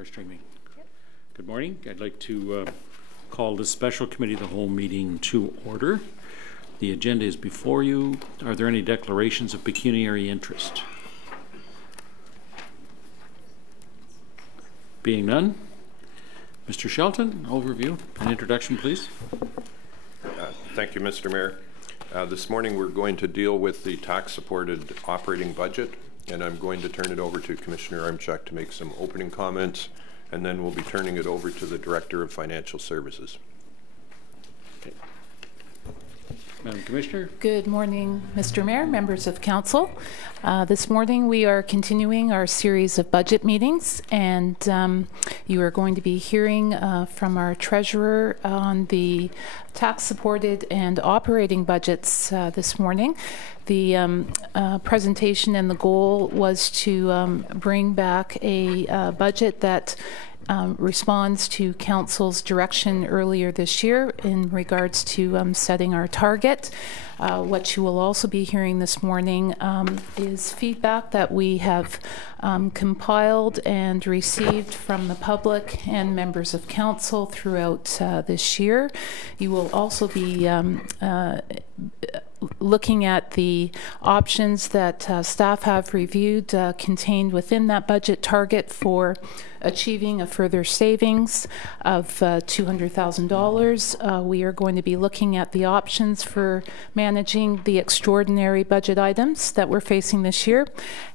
are streaming. Yep. Good morning. I'd like to call this special committee of the whole meeting to order. The agenda is before you. Are there any declarations of pecuniary interest? Being none, Mr. Shelton, overview and introduction, please. Thank you, Mr. Mayor. This morning we're going to deal with the tax-supported operating budget, and I'm going to turn it over to Commissioner Armchuk to make some opening comments, and then we'll be turning it over to the Director of Financial Services. Okay. Madam Commissioner. Good morning, Mr. Mayor, members of council. This morning we are continuing our series of budget meetings, and you are going to be hearing from our treasurer on the tax-supported and operating budgets this morning. The presentation and the goal was to bring back a budget that responds to Council's direction earlier this year in regards to setting our target. What you will also be hearing this morning is feedback that we have compiled and received from the public and members of Council throughout this year. You will also be looking at the options that staff have reviewed contained within that budget target for achieving a further savings of $200,000. We are going to be looking at the options for managing the extraordinary budget items that we're facing this year,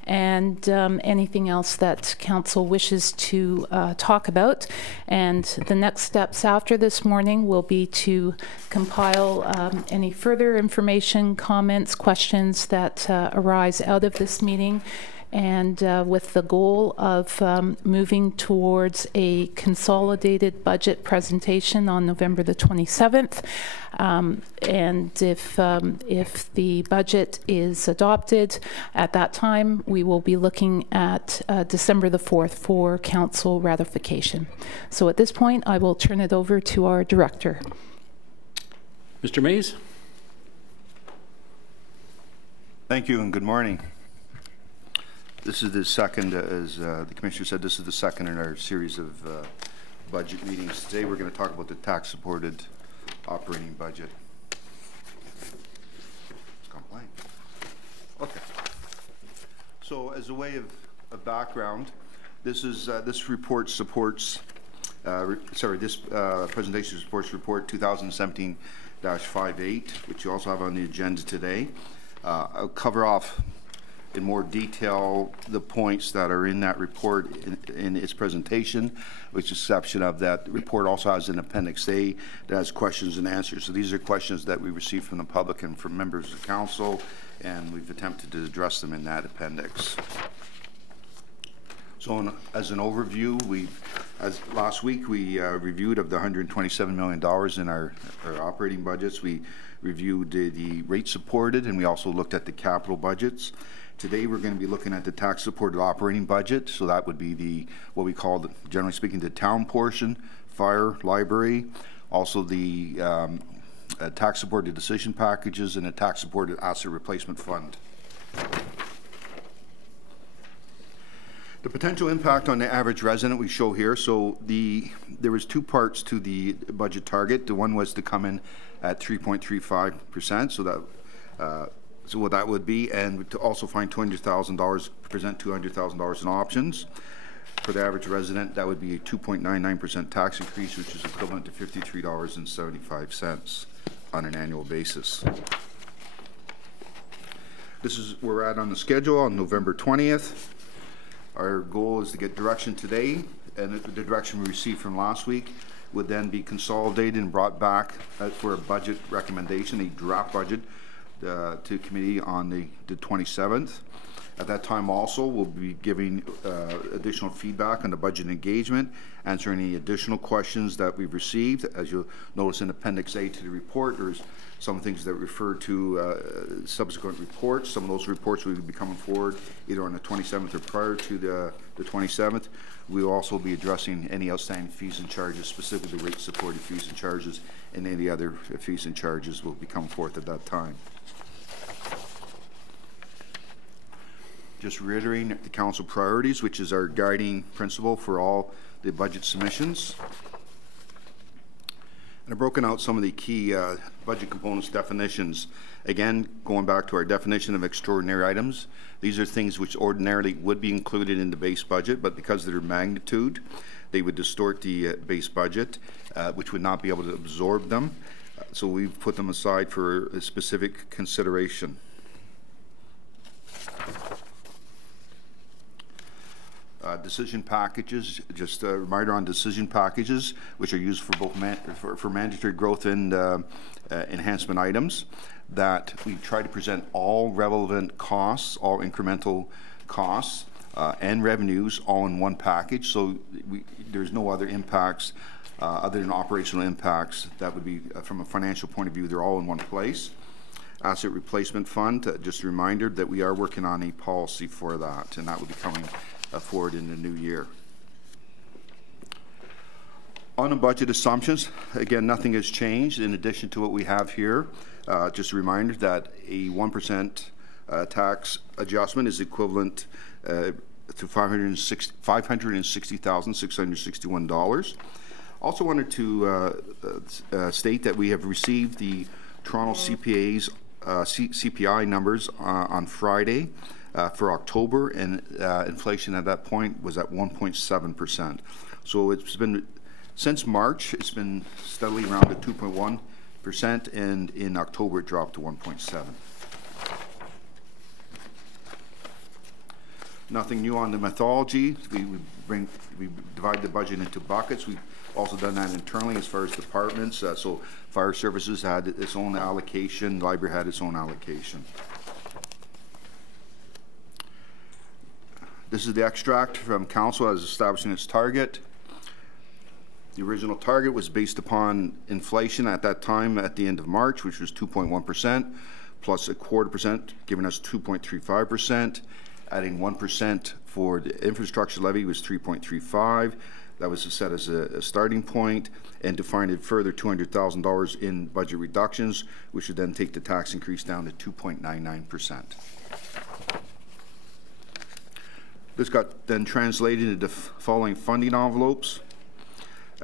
and anything else that Council wishes to talk about. And the next steps after this morning will be to compile any further information, comments, questions that arise out of this meeting, and with the goal of moving towards a consolidated budget presentation on November the 27th. And if the budget is adopted at that time, we will be looking at December the 4th for Council ratification. So at this point, I will turn it over to our director. Mr. Mays. Thank you and good morning. This is the second, as the Commissioner said, this is the second in our series of budget meetings. Today we're going to talk about the tax-supported operating budget. It's gone blank. Okay. So as a way of background, this is this report supports, this presentation supports report 2017-58, which you also have on the agenda today. I'll cover off in more detail the points that are in that report in its presentation, with the exception of that. The report also has an Appendix A that has questions and answers. So these are questions that we received from the public and from members of council, and we've attempted to address them in that appendix. So as an overview, as last week we reviewed of the $127 million in our operating budgets. We reviewed the rate supported, and we also looked at the capital budgets. Today we're going to be looking at the tax-supported operating budget, so that would be what we call, generally speaking, the town portion, fire, library, also the tax-supported decision packages, and a tax-supported asset replacement fund. The potential impact on the average resident we show here. So there was two parts to the budget target. The one was to come in at 3.35%, so that so what that would be, and to also find $200,000, present $200,000 in options. For the average resident, that would be a 2.99% tax increase, which is equivalent to $53.75 on an annual basis. This is where we're at on the schedule on November 20th. Our goal is to get direction today, and the direction we received from last week would then be consolidated and brought back for a budget recommendation, a draft budget, to committee on the 27th. At that time also, we'll be giving additional feedback on the budget engagement, answer any additional questions that we've received. As you'll notice in Appendix A to the report, there's some things that refer to subsequent reports. Some of those reports will be coming forward either on the 27th or prior to the 27th. We'll also be addressing any outstanding fees and charges, specifically rate-supported fees and charges, and any other fees and charges will be coming forth at that time. just reiterating the council priorities, which is our guiding principle for all the budget submissions. And I've broken out some of the key budget components definitions. Again, going back to our definition of extraordinary items, these are things which ordinarily would be included in the base budget, but because of their magnitude, they would distort the base budget, which would not be able to absorb them. So we've put them aside for a specific consideration. Decision packages, just a reminder on decision packages, which are used for both for mandatory growth and enhancement items, that we try to present all relevant costs, all incremental costs and revenues all in one package. So there's no other impacts other than operational impacts that would be from a financial point of view. They're all in one place. Asset Replacement Fund, just a reminder that we are working on a policy for that, and that will be coming forward in the new year. On the budget assumptions, again, nothing has changed in addition to what we have here. Just a reminder that a 1% tax adjustment is equivalent to $560,661. Also wanted to state that we have received the Toronto CPI numbers on Friday for October, and inflation at that point was at 1.7%. So it's been, since March, it's been steadily around the 2.1%, and in October it dropped to 1.7%. Nothing new on the methodology. We divide the budget into buckets. We've also done that internally as far as departments. So fire services had its own allocation, library had its own allocation. This is the extract from council as establishing its target. The original target was based upon inflation at that time at the end of March, which was 2.1%, plus 0.25%, giving us 2.35%. Adding 1% for the infrastructure levy was 3.35. That was set as a starting point, and to find a further $200,000 in budget reductions, which would then take the tax increase down to 2.99%. This got then translated into the following funding envelopes.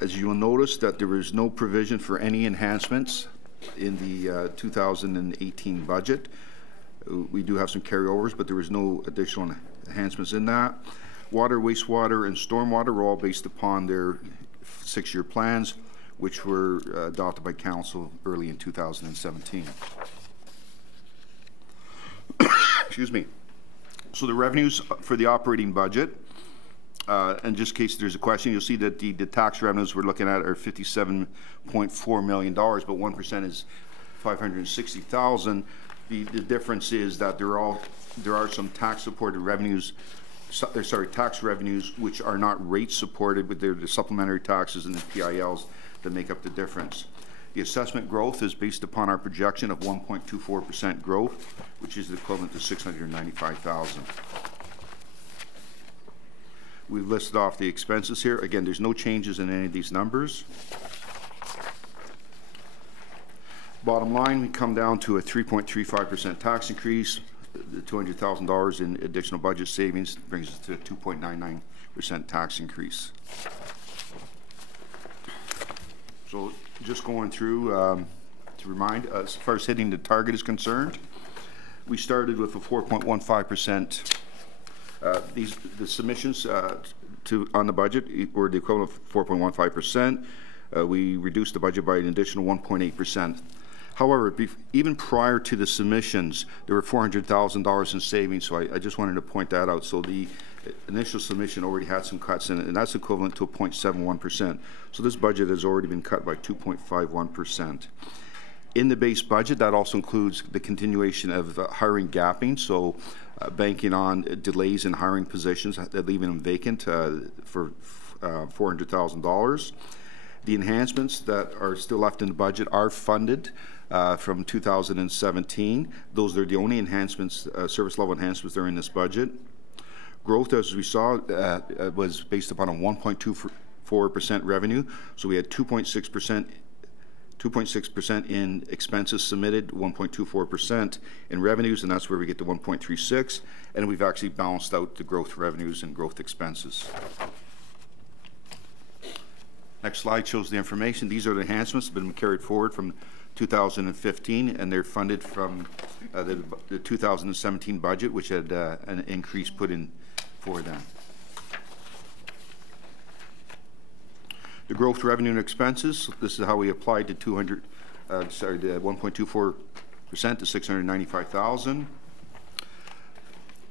As you will notice that there is no provision for any enhancements in the 2018 budget. We do have some carryovers, but there is no additional enhancements in that. Water, wastewater, and stormwater were all based upon their 6-year plans, which were adopted by council early in 2017. Excuse me. So the revenues for the operating budget, and just in case there's a question, you'll see that the tax revenues we're looking at are $57.4 million, but 1% is $560,000. The difference is that there are some tax-supported revenues, tax revenues which are not rate supported, but they're the supplementary taxes and the PILs that make up the difference. The assessment growth is based upon our projection of 1.24% growth, which is equivalent to $695,000. We've listed off the expenses here. Again, there's no changes in any of these numbers. Bottom line, we come down to a 3.35% tax increase. The $200,000 in additional budget savings brings us to a 2.99% tax increase. So just going through to remind us, as far as hitting the target is concerned, we started with a 4.15%. The submissions on the budget were the equivalent of 4.15%. We reduced the budget by an additional 1.8%. However, even prior to the submissions, there were $400,000 in savings, so I just wanted to point that out. So the initial submission already had some cuts in it, and that's equivalent to a 0.71%. So this budget has already been cut by 2.51%. In the base budget, that also includes the continuation of hiring gapping, so banking on delays in hiring positions, leaving them vacant for $400,000. The enhancements that are still left in the budget are funded from 2017. Those are the only enhancements, service level enhancements that are in this budget. Growth, as we saw, was based upon a 1.24% revenue. So we had 2.6% 2.6% in expenses submitted, 1.24% in revenues, and that's where we get the 1.36, and we've actually balanced out the growth revenues and growth expenses. Next slide shows the information. These are the enhancements that have been carried forward from 2015, and they're funded from the 2017 budget, which had an increase put in for them. The growth revenue and expenses, this is how we applied the 1.24% to $695,000.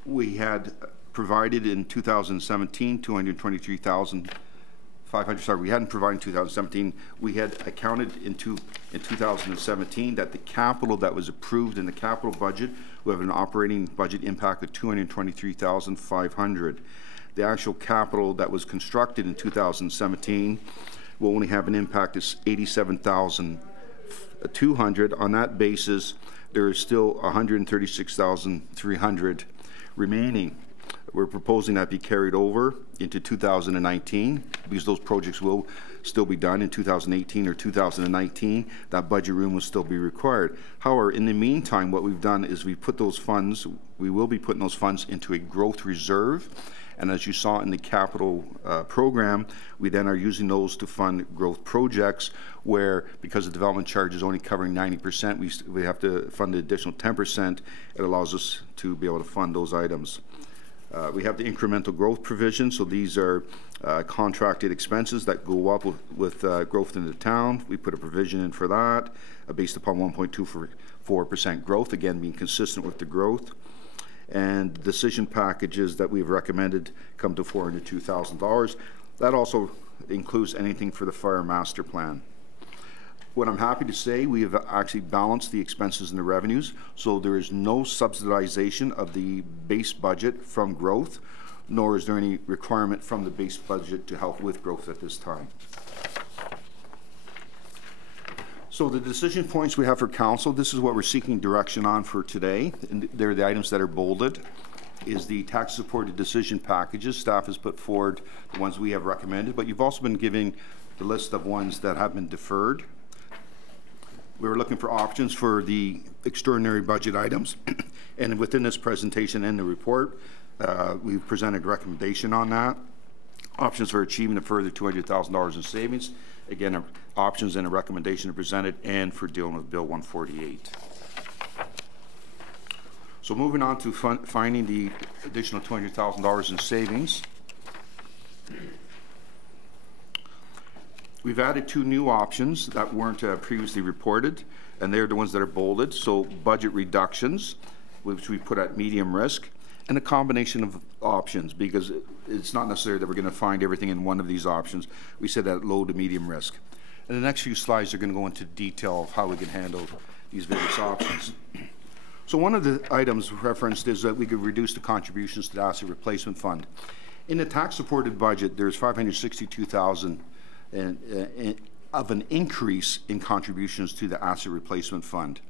We had provided in 2017 $223,500. Sorry, we hadn't provided in 2017. We had accounted in 2017 that the capital that was approved in the capital budget will have an operating budget impact of $223,500. The actual capital that was constructed in 2017 will only have an impact of $87,200. On that basis, there is still $136,300 remaining. We're proposing that be carried over into 2019 because those projects will still be done in 2018 or 2019. That budget room will still be required. However, in the meantime, what we've done is we will be putting those funds into a growth reserve. And as you saw in the capital program, we then are using those to fund growth projects where, because the development charge is only covering 90%, we have to fund the additional 10%. It allows us to be able to fund those items. We have the incremental growth provision, so these are contracted expenses that go up with growth in the town. We put a provision in for that based upon 1.24% growth, again being consistent with the growth. And decision packages that we've recommended come to $402,000. That also includes anything for the fire master plan. What I'm happy to say, we have actually balanced the expenses and the revenues, so there is no subsidization of the base budget from growth, nor is there any requirement from the base budget to help with growth at this time. So the decision points we have for council, this is what we're seeking direction on for today. And they're the items that are bolded, is the tax supported decision packages. Staff has put forward the ones we have recommended, but you've also been giving the list of ones that have been deferred. We were looking for options for the extraordinary budget items. And within this presentation and the report, we've presented a recommendation on that. Options for achieving a further $200,000 in savings. Again, options and a recommendation are presented, and for dealing with Bill 148. So moving on to finding the additional $200,000 in savings. We've added two new options that weren't previously reported, and they're the ones that are bolded. So budget reductions, which we put at medium risk, and a combination of options, because it's not necessary that we're going to find everything in one of these options. We said at low to medium risk. And the next few slides are going to go into detail of how we can handle these various options. So one of the items referenced is that we could reduce the contributions to the asset replacement fund. In the tax-supported budget, there's $562,000 of an increase in contributions to the asset replacement fund.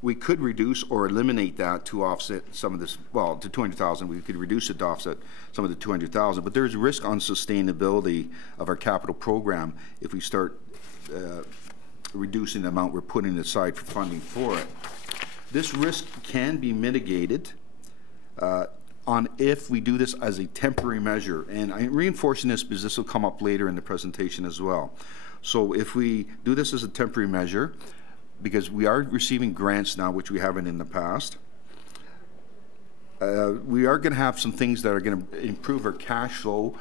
We could reduce or eliminate that to offset some of this, well, to $200,000. We could reduce it to offset some of the $200,000, but there's risk on sustainability of our capital program if we start reducing the amount we're putting aside for funding for it. This risk can be mitigated on if we do this as a temporary measure, and I'm reinforcing this because this will come up later in the presentation as well. So if we do this as a temporary measure, because we are receiving grants now, which we haven't in the past, we are going to have some things that are going to improve our cash flow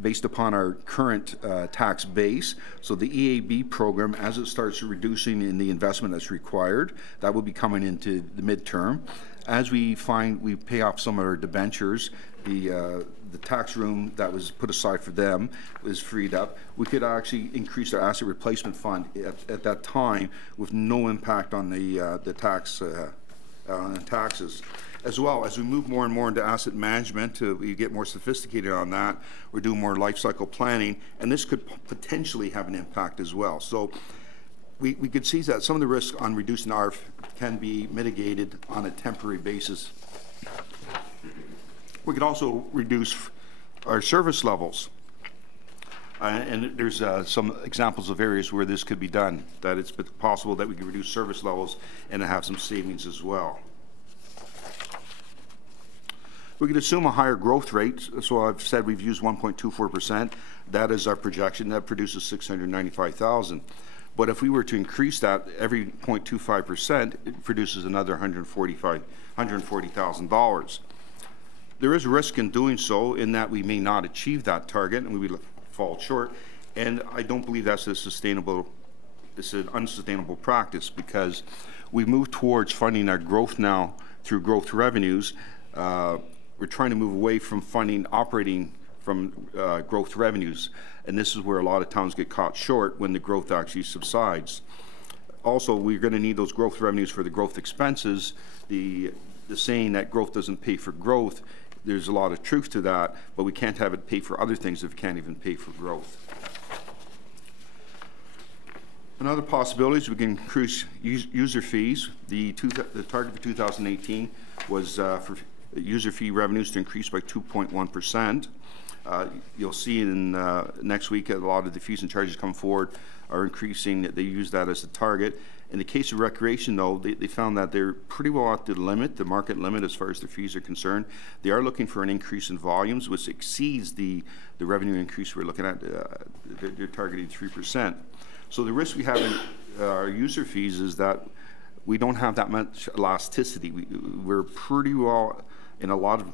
based upon our current tax base. So the EAB program, as it starts reducing in the investment that's required, that will be coming into the midterm. As we find we pay off some of our debentures, the tax room that was put aside for them is freed up. We could actually increase our asset replacement fund at that time with no impact on the taxes. As well, as we move more and more into asset management, we get more sophisticated on that. We're doing more life cycle planning, and this could potentially have an impact as well. So we could see that some of the risk on reducing ARF can be mitigated on a temporary basis. We could also reduce our service levels. And there's some examples of areas where this could be done, that it's possible that we could reduce service levels and have some savings as well. We could assume a higher growth rate. So I've said we've used 1.24%. That is our projection. That produces $695,000. But if we were to increase that every 0.25%, it produces another $140,000. There is a risk in doing so, in that we may not achieve that target and we will fall short. And I don't believe that's a sustainable. It's an unsustainable practice, because we move towards funding our growth now through growth revenues. We're trying to move away from funding operating from growth revenues, and this is where a lot of towns get caught short when the growth actually subsides. Also, we're going to need those growth revenues for the growth expenses. The saying that growth doesn't pay for growth, there's a lot of truth to that, but we can't have it pay for other things if it can't even pay for growth. Another possibility is we can increase user fees. The target for 2018 was for user fee revenues to increase by 2.1%. You'll see in next week a lot of the fees and charges come forward are increasing. They use that as a target. In the case of recreation, though, they found that they're pretty well at the limit, the market limit, as far as their fees are concerned. They are looking for an increase in volumes, which exceeds the revenue increase we're looking at. They're targeting 3%. So the risk we have in our user fees is that we don't have that much elasticity. We're pretty well, in a lot of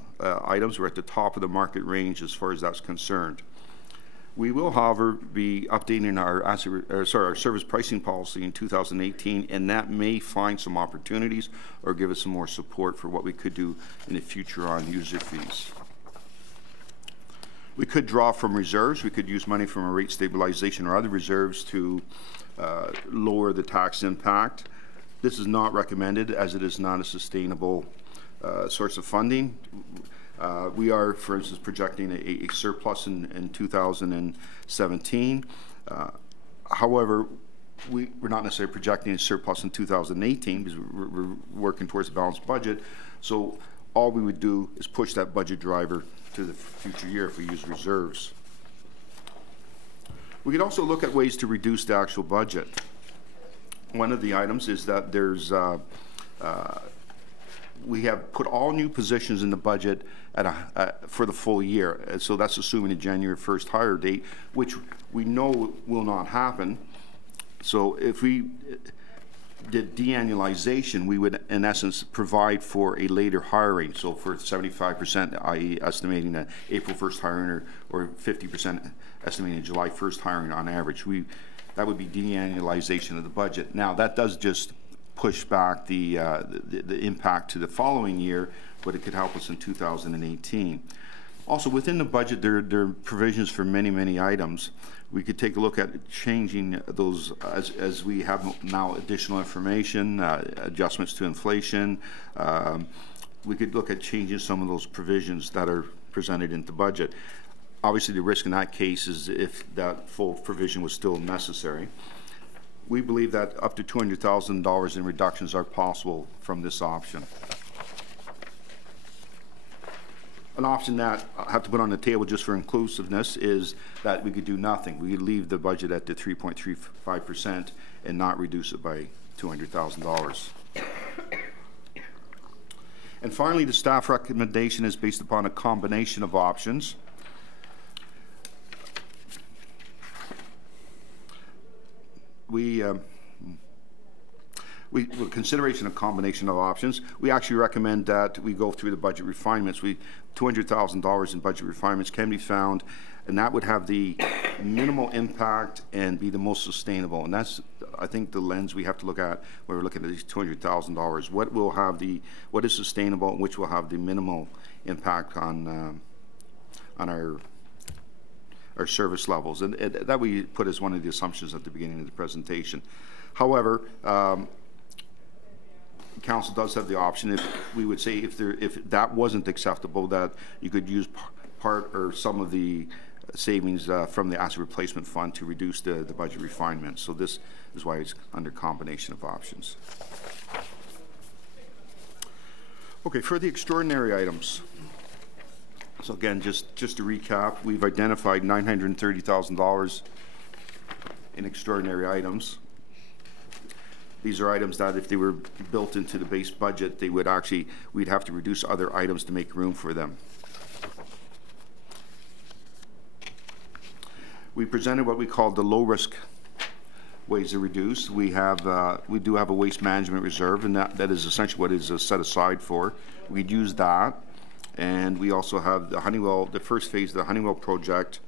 items, we're at the top of the market range as far as that's concerned. We will, however, be updating our service pricing policy in 2018, and that may find some opportunities or give us some more support for what we could do in the future on user fees. We could draw from reserves. We could use money from a rate stabilization or other reserves to lower the tax impact. This is not recommended, as it is not a sustainable source of funding. We are, for instance, projecting a surplus in 2017. However, we're not necessarily projecting a surplus in 2018 because we're working towards a balanced budget. So all we would do is push that budget driver to the future year if we use reserves. We could also look at ways to reduce the actual budget. One of the items is that there's we have put all new positions in the budget at for the full year. And so that's assuming a January 1st hire date, which we know will not happen. So if we did deannualization, we would, in essence, provide for a later hiring. So for 75%, i.e. estimating an April 1st hiring, or 50% estimating a July 1st hiring on average, that would be deannualization of the budget. Now, that does just push back the impact to the following year, but it could help us in 2018. Also, within the budget, there are provisions for many, many items. We could take a look at changing those as we have now additional information, adjustments to inflation. We could look at changing some of those provisions that are presented in the budget. Obviously, the risk in that case is if that full provision was still necessary. We believe that up to $200,000 in reductions are possible from this option. An option that I have to put on the table just for inclusiveness is that we could do nothing. We could leave the budget at the 3.35% and not reduce it by $200,000. And finally, the staff recommendation is based upon a combination of options. With consideration of combination of options, we actually recommend that we go through the budget refinements. $200,000 in budget refinements can be found, and that would have the minimal impact and be the most sustainable. And that's, I think, the lens we have to look at when we're looking at these $200,000. What is sustainable, and which will have the minimal impact on our service levels, and that we put as one of the assumptions at the beginning of the presentation. However, Council does have the option, if we would say if that wasn't acceptable, that you could use part or some of the savings from the asset replacement fund to reduce the budget refinement. So this is why it's under combination of options. Okay, for the extraordinary items, So again, just to recap, we've identified $930,000 in extraordinary items. These are items that if they were built into the base budget, they would actually, we'd have to reduce other items to make room for them. We presented what we call the low-risk ways to reduce. We do have a waste management reserve, and that is essentially what is set aside for. We'd use that, and we also have the Honeywell, the first phase of the Honeywell project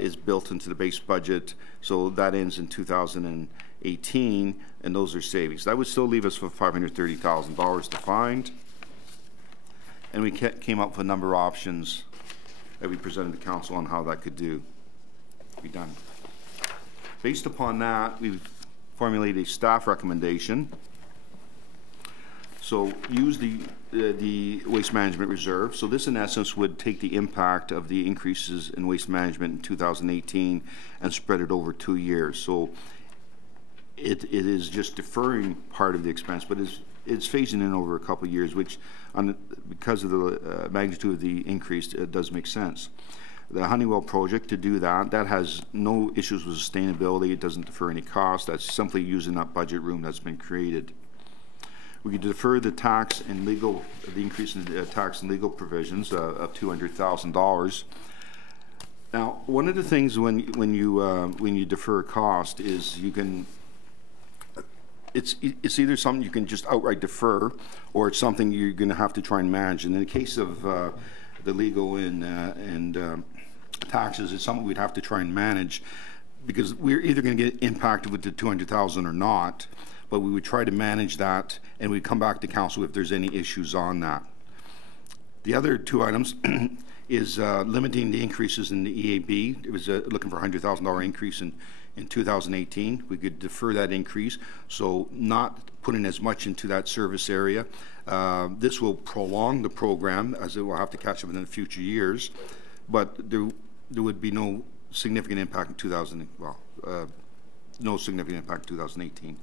is built into the base budget, so that ends in 2018, and those are savings. That would still leave us with $530,000 to find, and we came up with a number of options that we presented to council on how that could be done. Based upon that, we've formulated a staff recommendation. So use the waste management reserve. So this in essence would take the impact of the increases in waste management in 2018 and spread it over 2 years. So it is just deferring part of the expense, but it's phasing in over a couple of years, which because of the magnitude of the increase, it does make sense. The Honeywell project, to do that has no issues with sustainability. It doesn't defer any cost. That's simply using that budget room that's been created. We could defer the tax and legal, the increase in tax and legal provisions of $200,000. Now, one of the things when you defer a cost is you can. It's either something you can just outright defer, or it's something you're going to have to try and manage. And in the case of the legal and taxes, it's something we'd have to try and manage, because we're either going to get impacted with the $200,000 or not, but we would try to manage that, and we'd come back to council if there's any issues on that. The other two items is limiting the increases in the EAB. It was looking for a $100,000 increase in 2018. We could defer that increase, so not putting as much into that service area. This will prolong the program, as it will have to catch up in the future years, but there would be no significant impact in no significant impact in 2018.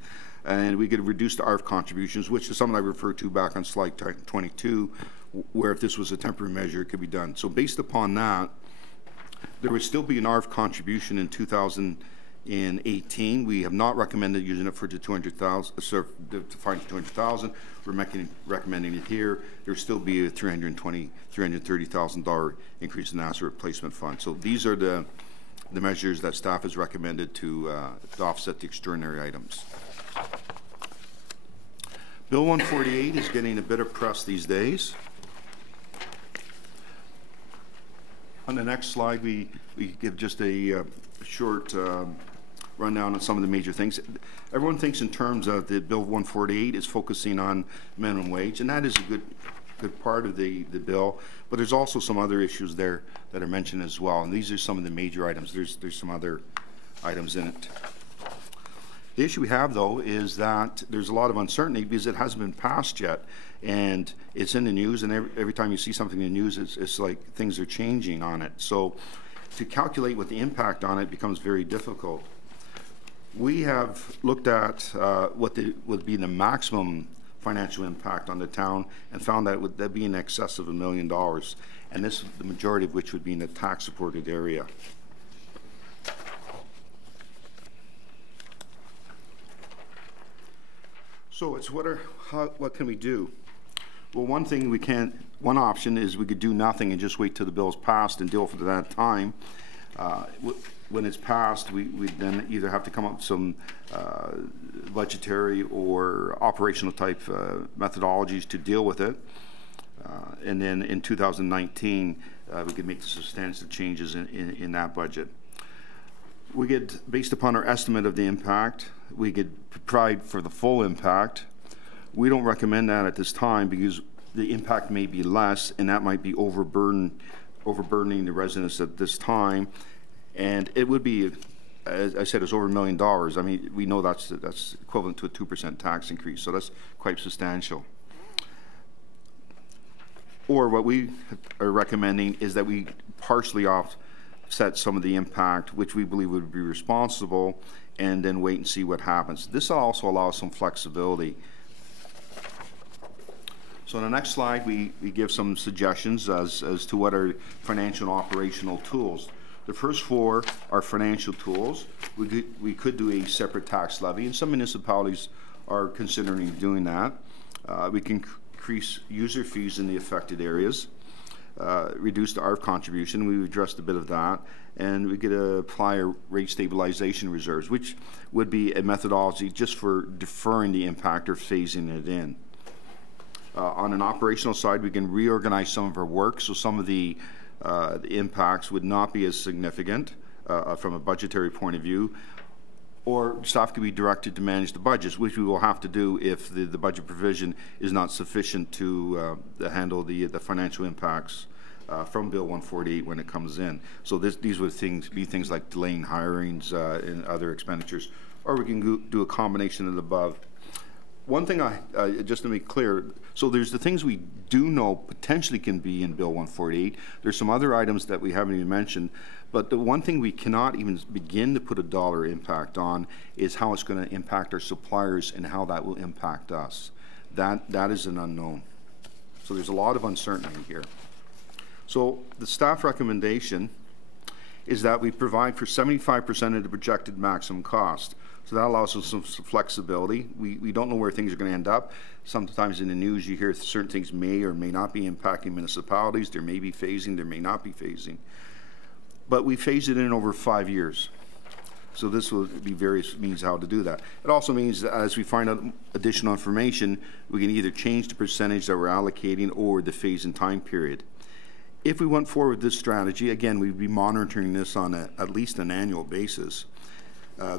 And we could reduce the ARF contributions, which is something I referred to back on slide 22, where if this was a temporary measure, it could be done. So based upon that, there would still be an ARF contribution in 2018. We have not recommended using it for the 200,000, to find 200,000. We're recommending it here. There'll still be a $330,000 increase in asset replacement fund. So these are the measures that staff has recommended to offset the extraordinary items. Bill 148 is getting a bit of press these days. On the next slide, we give just a short rundown on some of the major things. Everyone thinks in terms of the Bill 148 is focusing on minimum wage, and that is a good part of the bill, but there's also some other issues there that are mentioned as well, and these are some of the major items. There's some other items in it. The issue we have, though, is that there's a lot of uncertainty because it hasn't been passed yet, and it's in the news, and every time you see something in the news, it's like things are changing on it. So to calculate what the impact on it becomes very difficult. We have looked at what would be the maximum financial impact on the town and found that that'd be in excess of $1 million, and this, the majority of which would be in the tax-supported area. So it's what can we do? Well, one option is we could do nothing and just wait till the bill's passed and deal with it at that time. When it's passed, we then either have to come up with some budgetary or operational type methodologies to deal with it. And then in 2019, we could make the substantial changes in that budget. We could, based upon our estimate of the impact, we could provide for the full impact. We don't recommend that at this time because the impact may be less, and that might be overburdening the residents at this time. And it would be, as I said, it's over $1 million. I mean, we know that's equivalent to a 2% tax increase, so that's quite substantial. Or what we are recommending is that we partially offset some of the impact, which we believe would be responsible, and then wait and see what happens. This also allows some flexibility. So on the next slide, we give some suggestions as to what are financial and operational tools. The first four are financial tools. We could do a separate tax levy, and some municipalities are considering doing that. We can increase user fees in the affected areas, reduce the ARF contribution. We've addressed a bit of that. And we could apply a rate stabilization reserves, which would be a methodology just for deferring the impact or phasing it in. On an operational side, we can reorganize some of our work, so some of the impacts would not be as significant from a budgetary point of view, or staff could be directed to manage the budgets, which we will have to do if the budget provision is not sufficient to handle the financial impacts from Bill 148 when it comes in. So these would be things like delaying hirings and other expenditures, or we can do a combination of the above. One thing just to make clear, so there's the things we do know potentially can be in Bill 148. There's some other items that we haven't even mentioned, but the one thing we cannot even begin to put a dollar impact on is how it's going to impact our suppliers and how that will impact us. That is an unknown. So there's a lot of uncertainty here. So the staff recommendation is that we provide for 75% of the projected maximum cost. So that allows us some flexibility. We don't know where things are going to end up. Sometimes in the news you hear certain things may or may not be impacting municipalities. There may be phasing, there may not be phasing. But we phase it in over 5 years. So this will be various means how to do that. It also means that as we find out additional information, we can either change the percentage that we're allocating or the phase in time period. If we went forward with this strategy, again, we'd be monitoring this on at least an annual basis.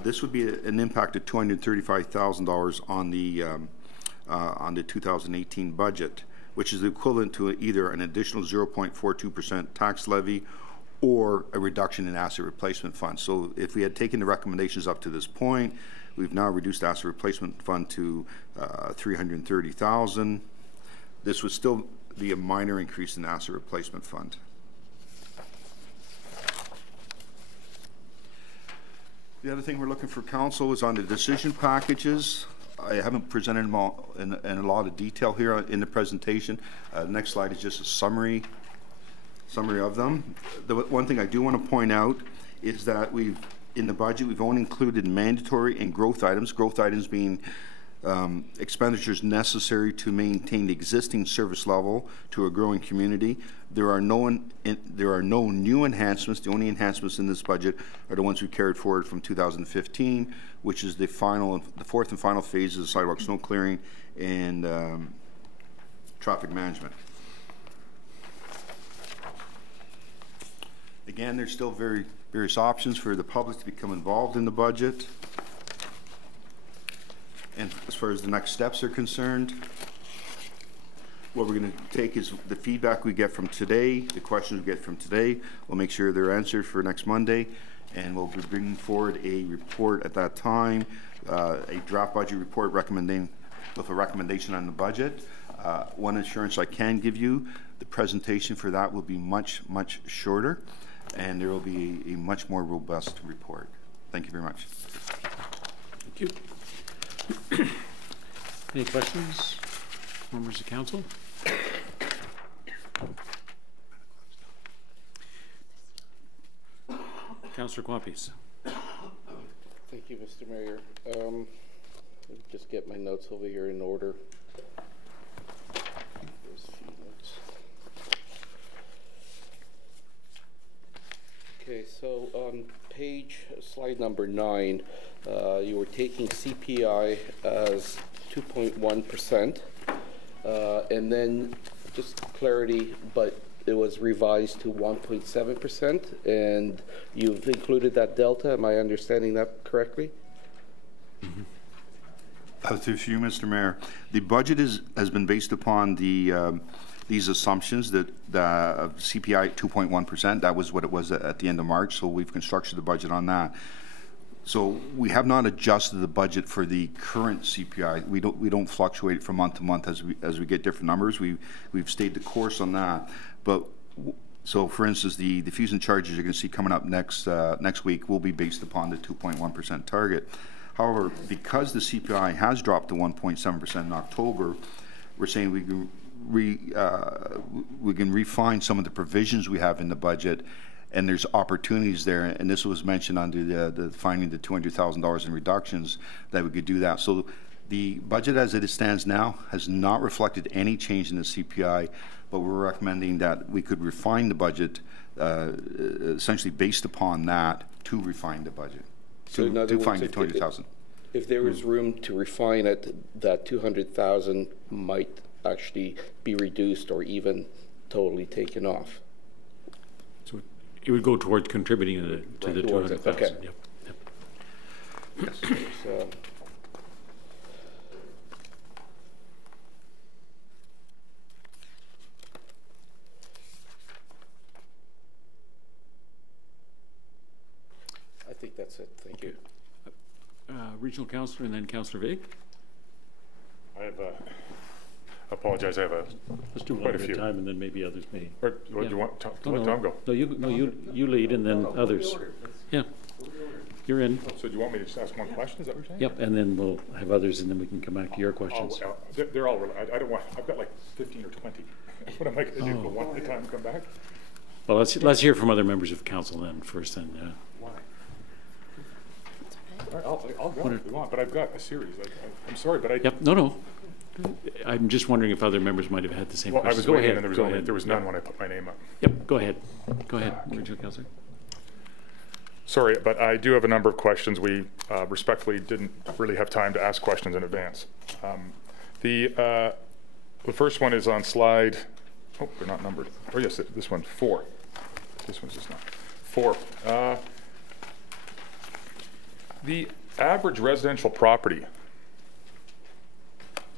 This would be an impact of $235,000 on the 2018 budget, which is equivalent to either an additional 0.42% tax levy or a reduction in asset replacement fund. So if we had taken the recommendations up to this point, we've now reduced asset replacement fund to $330,000. This would still be a minor increase in the asset replacement fund. The other thing we're looking for council is on the decision packages. I haven't presented them all in a lot of detail here in the presentation. Next slide is just a summary of them. The one thing I do want to point out is that in the budget we've only included mandatory and growth items being expenditures necessary to maintain the existing service level to a growing community. There are no new enhancements. The only enhancements in this budget are the ones we carried forward from 2015, which is the fourth and final phase of the sidewalk snow clearing and traffic management. Again, there's still various options for the public to become involved in the budget. And as far as the next steps are concerned, what we're going to take is the feedback we get from today, the questions we get from today. We'll make sure they're answered for next Monday, and we'll be bringing forward a report at that time, a draft budget report with a recommendation on the budget. One assurance I can give you, the presentation for that will be much, much shorter, and there will be a much more robust report. Thank you very much. Thank you. Any questions, members of council? Councillor Quapis. Thank you, Mr. Mayor. Let me just get my notes over here in order. There's a few notes. Okay, so on slide number 9, you were taking CPI as 2.1%, and then just clarity, but it was revised to 1.7%, and you've included that delta. Am I understanding that correctly? To you, Mr. Mayor. The budget has been based upon these assumptions that CPI 2.1%. That was what it was at the end of March. So we've constructed the budget on that. So we have not adjusted the budget for the current CPI. We don't fluctuate from month to month as we get different numbers. We've stayed the course on that. But so, for instance, the fusion charges you're going to see coming up next week will be based upon the 2.1% target. However, because the CPI has dropped to 1.7% in October, we're saying we can refine some of the provisions we have in the budget, and there's opportunities there, and this was mentioned under the finding the $200,000 in reductions, that we could do that. So the budget as it stands now has not reflected any change in the CPI, but we're recommending that we could refine the budget essentially based upon that to refine the budget, So in other to words, find the 200,000. If there is room to refine it, that 200,000 might actually be reduced or even totally taken off. So it would go towards contributing to the Towards it, 200,000. okay. Yep. So, I think that's it. Thank you. Regional Councillor and then Councillor Vague. I have apologize, I have Let's do one quite at a a few. time and then maybe others may. Or do Yeah. you want to No, let no. Tom go? No, you lead and then others. Yeah, you're in. So do you want me to just ask one question? Is that what you're saying? Yep, and then we'll have others and then we can come back to your questions. They're all, I don't want, I've got like 15 or 20. What am I going to do? Go one at a time and come back? Well, let's hear from other members of council then first. Then Why? All right, I'll go if you want, but I've got a series. I'm sorry, but I. yep, no. I'm just wondering if other members might have had the same Well, I questions. was Go waiting ahead. and Go ahead. there was none when I put my name up. Yep, go ahead. Go ahead, Regional Councillor. Sorry, but I do have a number of questions. We respectfully didn't really have time to ask questions in advance. The first one is on slide, oh, they're not numbered. Oh yes, this one, 4. This one's just not. 4. The average residential property,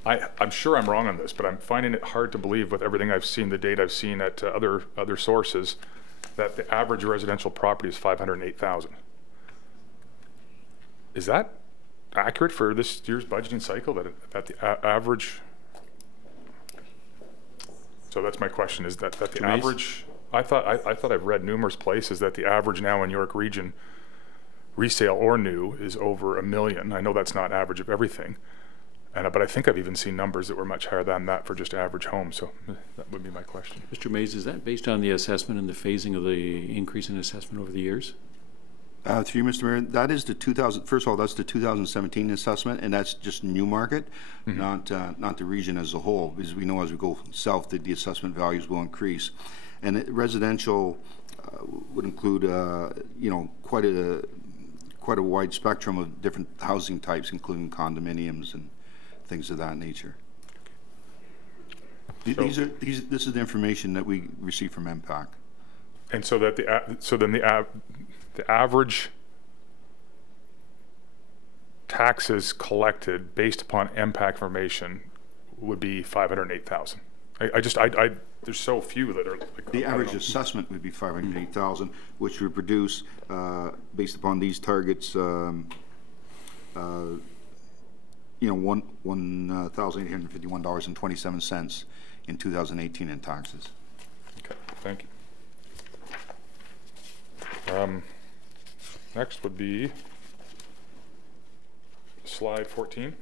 I'm sure I'm wrong on this, but I'm finding it hard to believe with everything I've seen, the data I've seen at other sources, that the average residential property is 508,000. Is that accurate for this year's budgeting cycle, that the average? So that's my question, is that the Mr. Mace? average, I thought I've read numerous places that the average now in York Region, resale or new, is over $1 million. I know that's not average of everything. But I think I've even seen numbers that were much higher than that for just average homes. So that would be my question. Mr. Mays, is that based on the assessment and the phasing of the increase in assessment over the years? Through you, Mr. Mayor, that is the first of all, that's the 2017 assessment, and that's just Newmarket, not the region as a whole. Because we know as we go south, the assessment values will increase. And residential would include, quite a wide spectrum of different housing types, including condominiums and things of that nature. This is the information that we receive from MPAC. And so that the average taxes collected based upon MPAC information would be 508,000. There's so few that are. Like, the average assessment would be 508,000, which would produce, based upon these targets, $1,851.27 in 2018 in taxes. Okay, thank you. Next would be slide 14.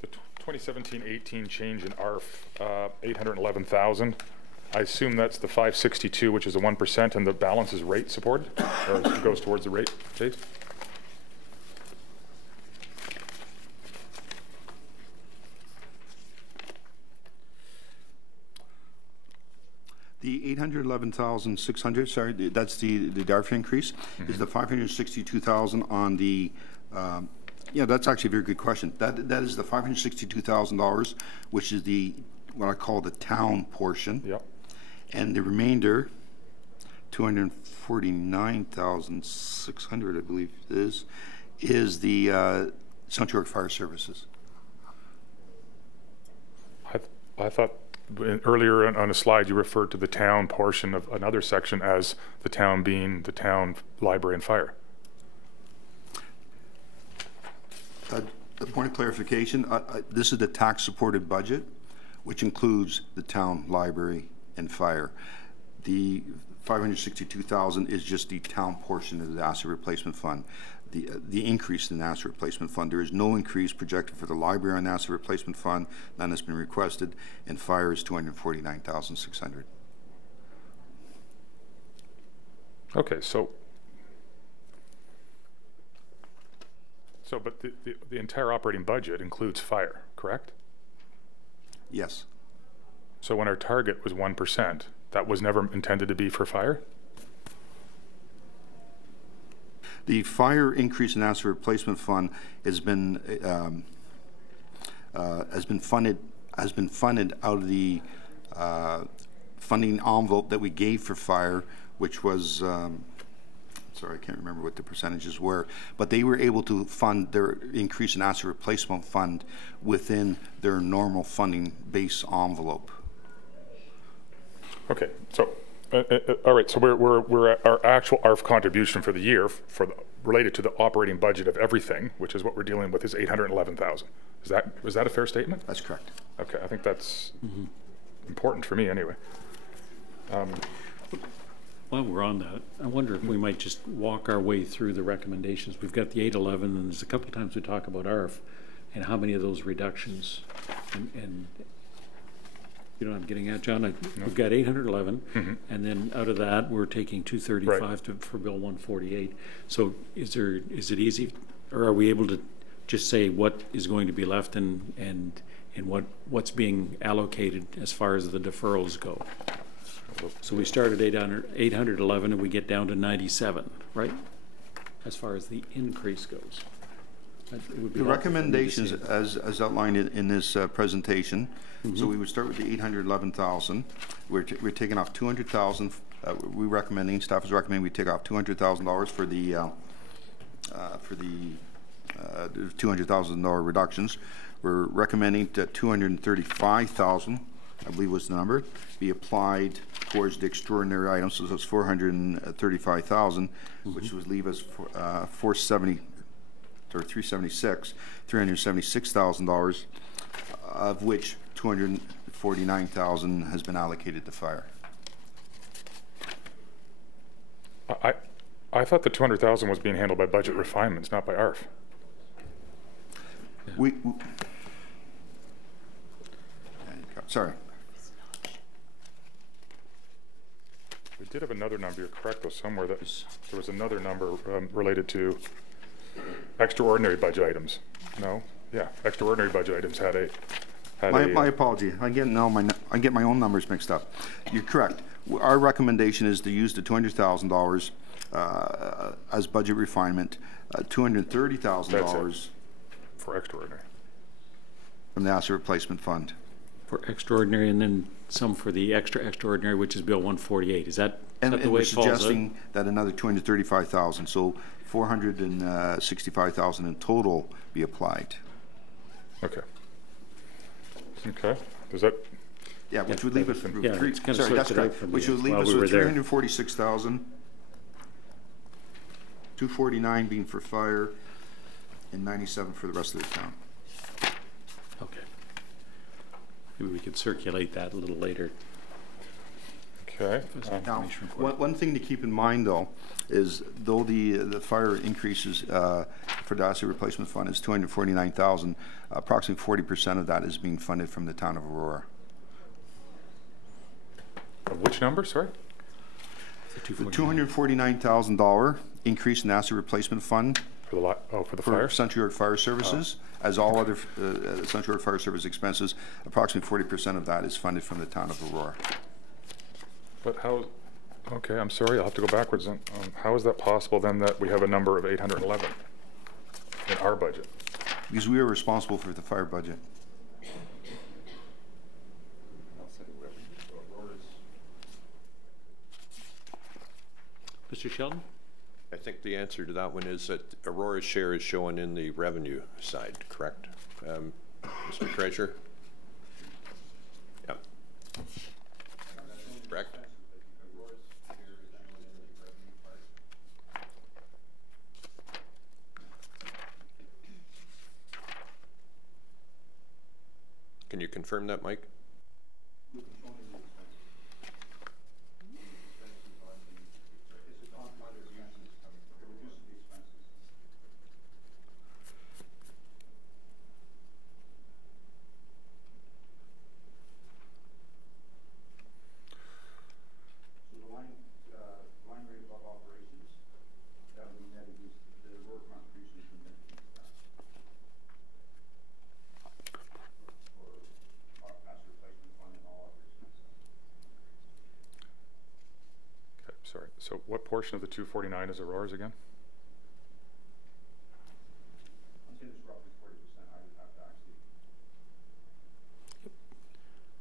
The 2017-18 change in ARF, 811,000. I assume that's the 562, which is a 1%, and the balance is rate supported, or it goes towards the rate base? The 811,600, sorry, that's the DARF increase, is the 562,000 on the, yeah, that's actually a very good question. That is the $562,000, which is the, what I call the town portion. Yep. And the remainder, 249,600, I believe it is the Central York Fire Services. I thought earlier on a slide you referred to the town portion of another section as the town being the town library and fire. A point of clarification, this is the tax supported budget, which includes the town library and fire. The 562,000 is just the town portion of the asset replacement fund. the increase in the asset replacement fund. There is no increase projected for the library on the asset replacement fund. None has been requested, and fire is $249,600. Okay, but the entire operating budget includes fire, correct? Yes. So when our target was 1%, that was never intended to be for fire? The fire increase in asset replacement fund has been funded out of the funding envelope that we gave for fire, which was sorry, I can't remember what the percentages were, but they were able to fund their increase in asset replacement fund within their normal funding base envelope. Okay, so all right, so we're at our actual ARF contribution for the year related to the operating budget of everything, which is what we're dealing with, is $811,000. Was that a fair statement? That's correct. Okay, I think that's important for me anyway. While we're on that, I wonder if we might just walk our way through the recommendations. We've got the 811, and there's a couple of times we talk about ARF and how many of those reductions, and you know what I'm getting at, John? We've got 811, and then out of that, we're taking 235 for Bill 148. So is it easy, or are we able to just say what is going to be left and what's being allocated as far as the deferrals go? So we start at 811 and we get down to 97, right? As far as the increase goes. The recommendations as outlined in this presentation, so we would start with the 811,000. We're taking off 200,000. Staff is recommending we take off $200,000 for the $200,000 reductions. We're recommending that 235,000, I believe was the number, be applied towards the extraordinary items. So it's 435,000, which would leave us $376,000, of which 249,000 has been allocated to fire. I thought the 200,000 was being handled by budget refinements, not by ARF. Sorry. We did have another number, you're correct, though, somewhere that there was another number related to extraordinary budget items. No? Yeah, extraordinary budget items had my apology. I get my own numbers mixed up. You're correct. Our recommendation is to use the $200,000 as budget refinement, $230,000 for extraordinary from the asset replacement fund. For extraordinary, and then some for the extraordinary, which is Bill 148. Is that the way it falls out? And we're suggesting that another 235,000, so 465,000 in total be applied. Okay. Okay. Does that? Yeah, which would leave us with that's correct. Which would leave us with 346,000, 249 being for fire, and 97 for the rest of the town. Okay. Maybe we could circulate that a little later. Okay. Now, one thing to keep in mind, though, is though the fire increases for the asset replacement fund is 249,000, approximately 40% of that is being funded from the town of Aurora. Which number? Sorry. The $249,000 increase in asset replacement fund for the fire? Central York Fire Services, as all other Central York Fire Service expenses, approximately 40% of that is funded from the town of Aurora. But how? Okay, I'm sorry. I'll have to go backwards. How is that possible then that we have a number of 811 in our budget? Because we are responsible for the fire budget. Mr. Sheldon? I think the answer to that one is that Aurora's share is shown in the revenue side, correct? Mr. Treasurer? Yeah. Correct? Can you confirm that, Mike? So what portion of the 249 is Aurora's again?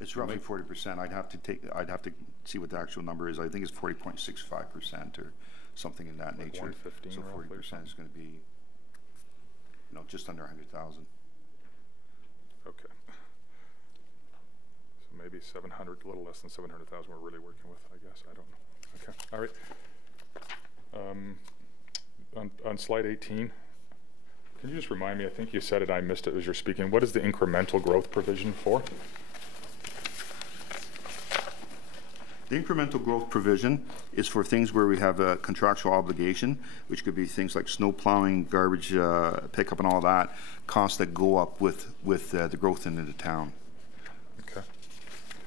It's roughly 40%. I'd have to see what the actual number is. I think it's 40.65% or something in that Like nature. 115 So roughly or 40% is going to be, just under 100,000. Okay. So maybe 700, a little less than 700,000 we're really working with, I guess. I don't know. Okay, all right. On slide 18, can you just remind me, I think you said it, I missed it as you're speaking, what is the incremental growth provision for? The incremental growth provision is for things where we have a contractual obligation, which could be things like snow plowing, garbage pickup and all that, costs that go up with the growth into the town. Okay. Thank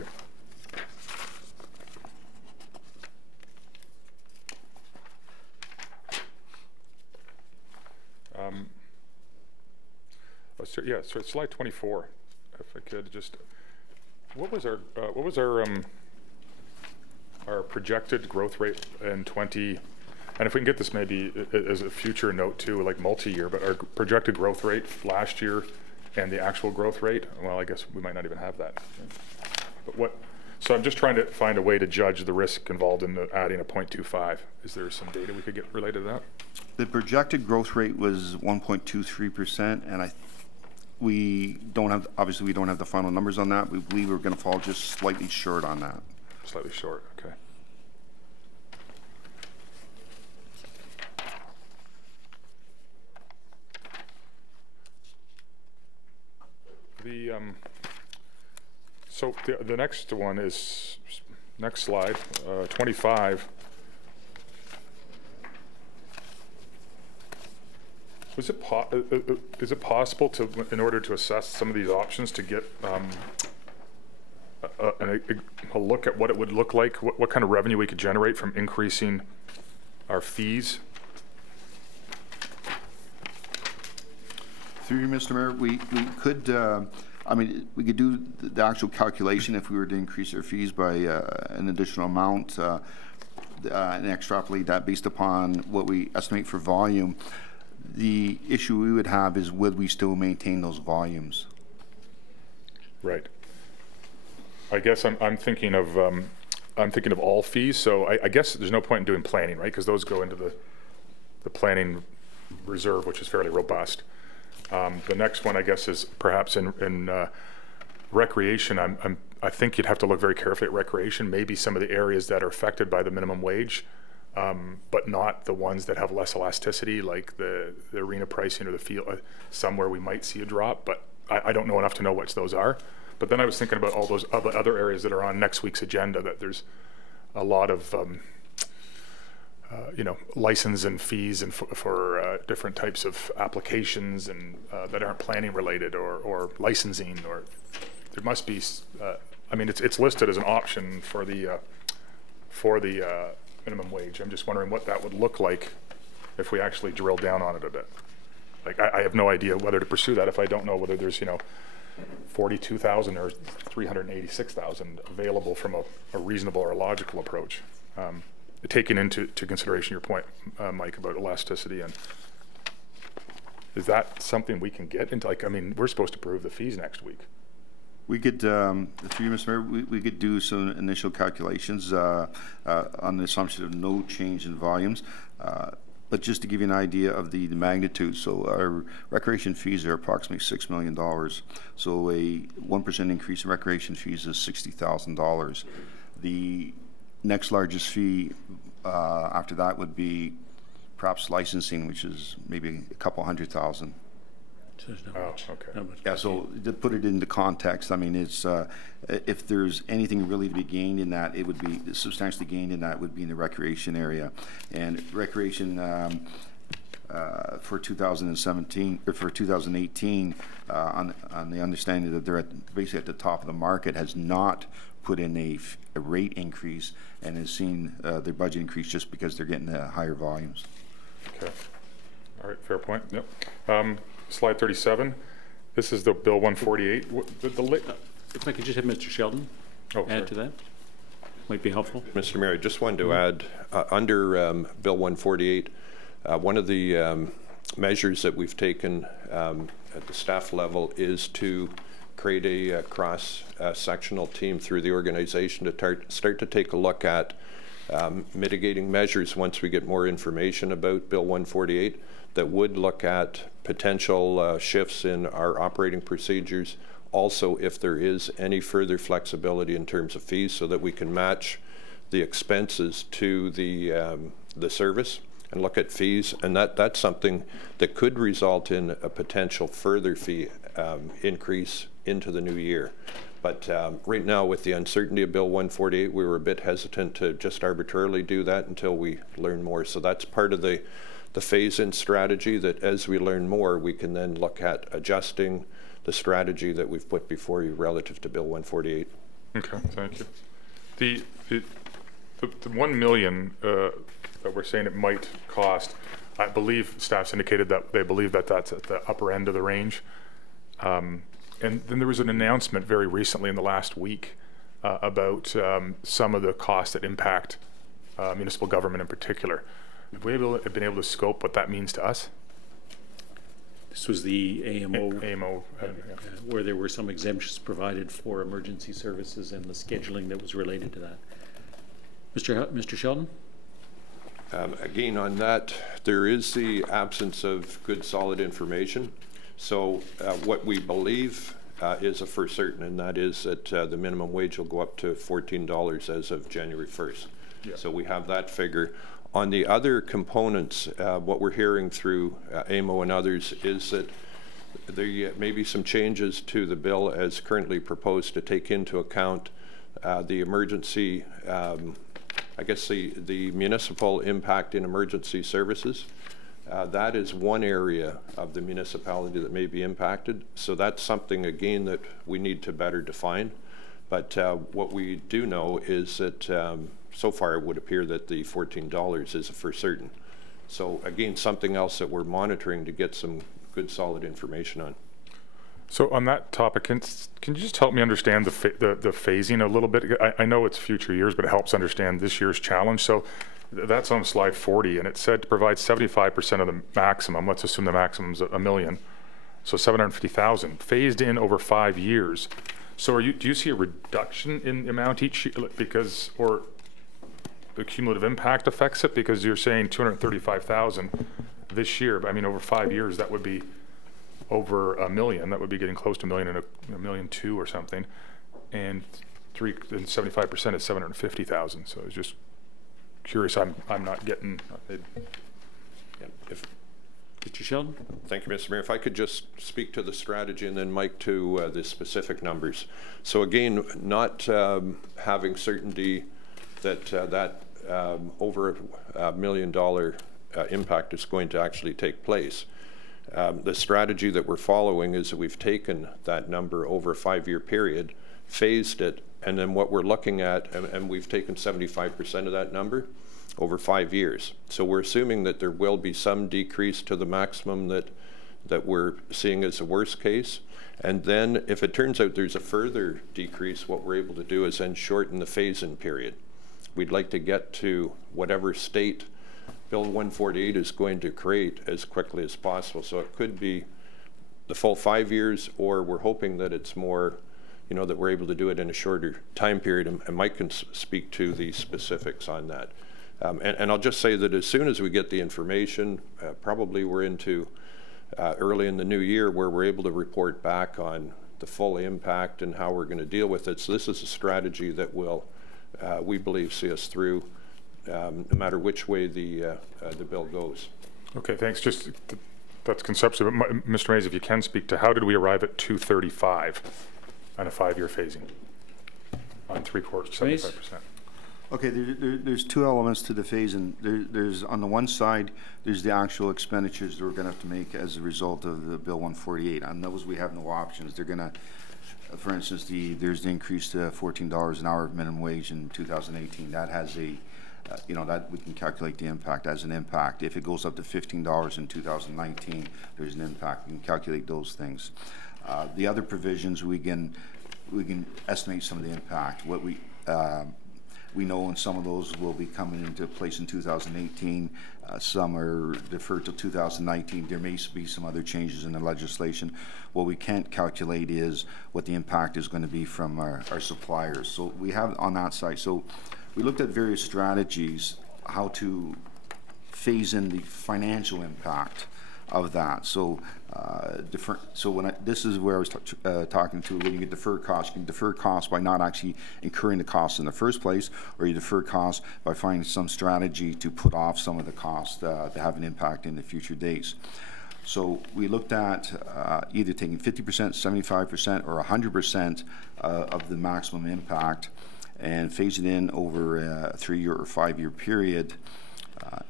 you. So slide 24, if I could just, what was our projected growth rate in 20, and if we can get this maybe as a future note too, like multi-year, but our projected growth rate last year and the actual growth rate, well, I guess we might not even have that. But so I'm just trying to find a way to judge the risk involved in adding a 0.25. Is there some data we could get related to that? The projected growth rate was 1.23%, and we don't have the final numbers on that. We believe we're going to fall just slightly short on that. Slightly short, okay. So the next one is, next slide, 25. Is it possible to, in order to assess some of these options, to get a look at what it would look like, what kind of revenue we could generate from increasing our fees? Through you, Mr. Mayor, we could, we could do the actual calculation if we were to increase our fees by an additional amount and extrapolate that based upon what we estimate for volume. The issue we would have is, would we still maintain those volumes? Right. I guess I'm thinking of all fees. So I guess there's no point in doing planning, right? Because those go into the planning reserve, which is fairly robust. The next one, I guess, is perhaps in recreation. I think you'd have to look very carefully at recreation. Maybe some of the areas that are affected by the minimum wage, but not the ones that have less elasticity, like the arena pricing or the field. Somewhere we might see a drop, but I don't know enough to know which those are. But then I was thinking about all those other areas that are on next week's agenda, that there's a lot of license and fees and for different types of applications and that aren't planning related or licensing, or there must be. It's listed as an option for the minimum wage. I'm just wondering what that would look like if we actually drill down on it a bit. Like I have no idea whether to pursue that if I don't know whether there's 42,000 or 386,000 available from a reasonable or a logical approach. Taking into consideration your point, Mike, about elasticity, and is that something we can get into? We're supposed to approve the fees next week. We could, through you, Mr. Mayor, we could do some initial calculations on the assumption of no change in volumes. But just to give you an idea of the magnitude, so our recreation fees are approximately $6 million. So a 1% increase in recreation fees is $60,000. The next largest fee after that would be perhaps licensing, which is maybe a couple $100,000. So there's not much. Okay. Not much. Yeah, so to put it into context, it's if there's anything really to be gained in that, it would be substantially gained in that would be in the recreation area, and recreation for 2017 or for 2018, on the understanding that they're basically at the top of the market, has not put in a rate increase and has seen their budget increase just because they're getting higher volumes. Okay. All right. Fair point. Yep. Slide 37. This is the Bill 148. If I could just have Mr. Sheldon add to that. might be helpful. Mr. Mayor, I just wanted to add, under Bill 148, one of the measures that we've taken at the staff level is to create a cross-sectional team through the organization to start to take a look at mitigating measures once we get more information about Bill 148 that would look at potential shifts in our operating procedures. Also, if there is any further flexibility in terms of fees so that we can match the expenses to the service and look at fees. And that's something that could result in a potential further fee increase into the new year. But right now, with the uncertainty of Bill 148, we were a bit hesitant to just arbitrarily do that until we learn more. So that's part of the phase-in strategy, that as we learn more, we can then look at adjusting the strategy that we've put before you relative to Bill 148. Okay, thank you. The 1 million that we're saying it might cost, I believe staff's indicated that they believe that that's at the upper end of the range. And then there was an announcement very recently in the last week about some of the costs that impact municipal government in particular. Have we been able to scope what that means to us? This was the AMO, yeah. where there were some exemptions provided for emergency services and the scheduling that was related to that. Mr. Sheldon? Again, on that, there is the absence of good, solid information. So what we believe is a for certain, and that is that the minimum wage will go up to $14 as of January 1st. Yeah. So we have that figure. On the other components, what we're hearing through AMO and others is that there may be some changes to the bill as currently proposed to take into account the emergency, I guess the municipal impact in emergency services. That is one area of the municipality that may be impacted. So that's something, again, that we need to better define. But what we do know is that so far it would appear that the $14 is a for certain. So again, something else that we're monitoring to get some good, solid information on. So on that topic, can you just help me understand the phasing a little bit? I know it's future years, but it helps understand this year's challenge. So that's on slide 40, and it said to provide 75% of the maximum. Let's assume the maximum is $1 million, so 750,000 phased in over 5 years. So do you see a reduction in the amount each year because, or the cumulative impact affects it? Because you're saying 235,000 this year, but I mean over 5 years that would be over $1 million. That would be getting close to $1 million and $1.2 million or something, and 75% is 750,000. So it's just curious. I'm not getting. Mr. Sheldon? Thank you, Mr. Mayor. If I could just speak to the strategy and then Mike to the specific numbers. So again, not having certainty that over $1 million impact is going to actually take place. The strategy that we're following is that we've taken that number over a 5-year period, phased it, and then what we're looking at, and we've taken 75% of that number over 5 years. So we're assuming that there will be some decrease to the maximum that we're seeing as the worst case. And then if it turns out there's a further decrease, what we're able to do is then shorten the phase-in period. We'd like to get to whatever state Bill 148 is going to create as quickly as possible. So it could be the full 5 years, or we're hoping that it's more, that we're able to do it in a shorter time period. And Mike can speak to the specifics on that. And I'll just say that as soon as we get the information, probably we're into early in the new year where we're able to report back on the full impact and how we're going to deal with it. So this is a strategy that will, we believe, see us through no matter which way the bill goes. Okay, thanks. Just that's conceptual. But Mr. Mays, if you can speak to how did we arrive at 235 on a 5-year phasing on 3/4, 75%? Okay, there's two elements to the phase, and there's on the one side, there's the actual expenditures that we're going to have to make as a result of the Bill 148. On those, we have no options. They're going to, for instance, there's the increase to $14 an hour of minimum wage in 2018. That has a, that we can calculate the impact as an impact. If it goes up to $15 in 2019, there's an impact. We can calculate those things. The other provisions, we can estimate some of the impact. We know some of those will be coming into place in 2018. Some are deferred to 2019. There may be some other changes in the legislation. What we can't calculate is what the impact is going to be from our suppliers. So we have on that side. So we looked at various strategies, how to phase in the financial impact of that. So this is where I was talking to, when you get deferred costs, you can defer costs by not actually incurring the costs in the first place, or you defer costs by finding some strategy to put off some of the costs that have an impact in the future days. So we looked at either taking 50%, 75%, or 100% of the maximum impact and phasing in over a 3-year or 5-year period.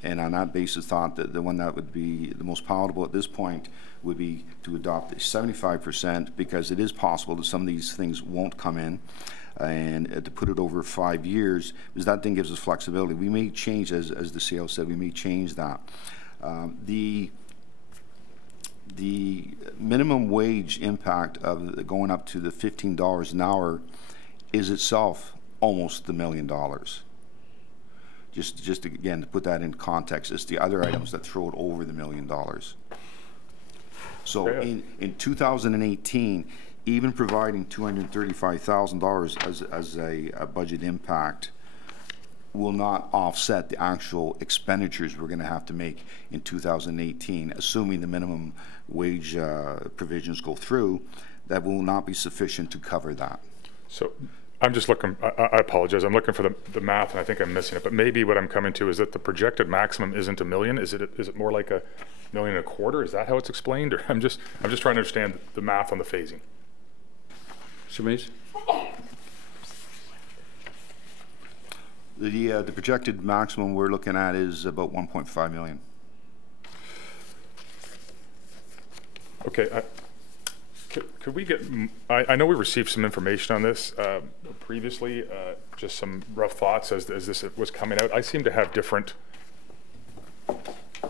And on that basis, thought that the one that would be the most palatable at this point would be to adopt 75%, because it is possible that some of these things won't come in, and to put it over 5 years, because that thing gives us flexibility. We may change, as the CEO said, we may change that. The minimum wage impact of going up to the $15 an hour is itself almost $1 million. Just again, to put that in context, it's the other items that throw it over the $1 million. So in 2018, even providing $235,000 as a budget impact will not offset the actual expenditures we're going to have to make in 2018, assuming the minimum wage provisions go through. That will not be sufficient to cover that. So I'm just looking, I apologize, I'm looking for the math, and I think I'm missing it, but maybe what I'm coming to is that the projected maximum isn't $1 million. Is it more like $1.25 million? Is that how it's explained? Or I'm just trying to understand the math on the phasing. Mr. Mays? The projected maximum we're looking at is about $1.5 million. Okay. Could we get, I know we received some information on this previously, just some rough thoughts as this was coming out. I seem to have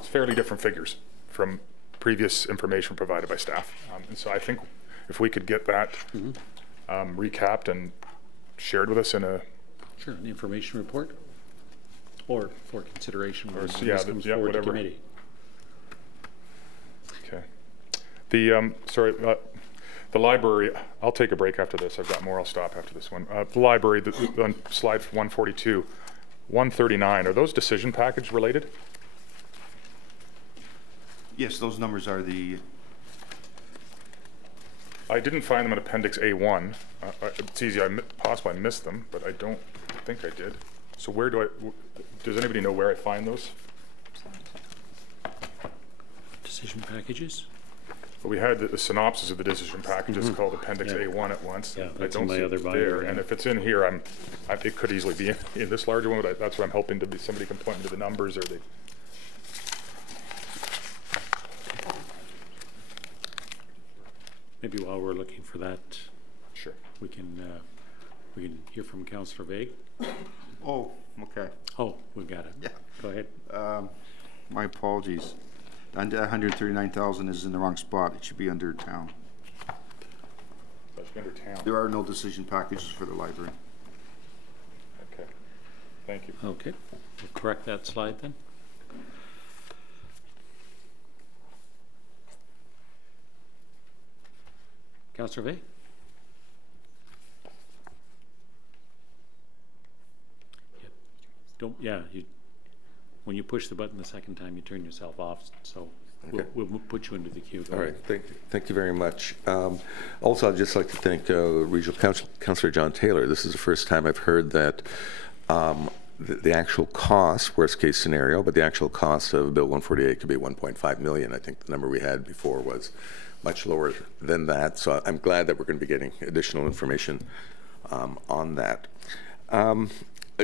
fairly different figures from previous information provided by staff. And so I think if we could get that recapped and shared with us in a... Sure, an information report, or for consideration when yeah, this comes forward to committee. Okay. Sorry, the library, I'll take a break after this. I've got more, I'll stop after this one. The library, on slide 142, 139, are those decision package related? Yes, those numbers are the... I didn't find them in Appendix A1. It's easy, possibly I missed them, but I don't think I did. So where does anybody know where I find those? Decision packages? Well, we had the synopsis of the decision packages called Appendix A1 at once. Yeah, I don't see it there. And if it's in here, it could easily be in this larger one, but that's what I'm hoping to be. Somebody can point me to the numbers, or they... Maybe while we're looking for that, sure, we can hear from Councillor Vague. Oh, okay. Oh, we've got it. Yeah. Go ahead. My apologies. And 139,000 is in the wrong spot. It should be under town. That should be under town. There are no decision packages for the library. Okay. Thank you. Okay. We'll correct that slide then. Councillor Vague? When you push the button the second time, you turn yourself off, so okay. we'll put you into the queue. All right, thank you very much. Also, I'd just like to thank Regional Councillor John Taylor. This is the first time I've heard that the actual cost, worst case scenario, but the actual cost of Bill 148 could be $1.5 million. I think the number we had before was much lower than that, so I'm glad that we're going to be getting additional information on that.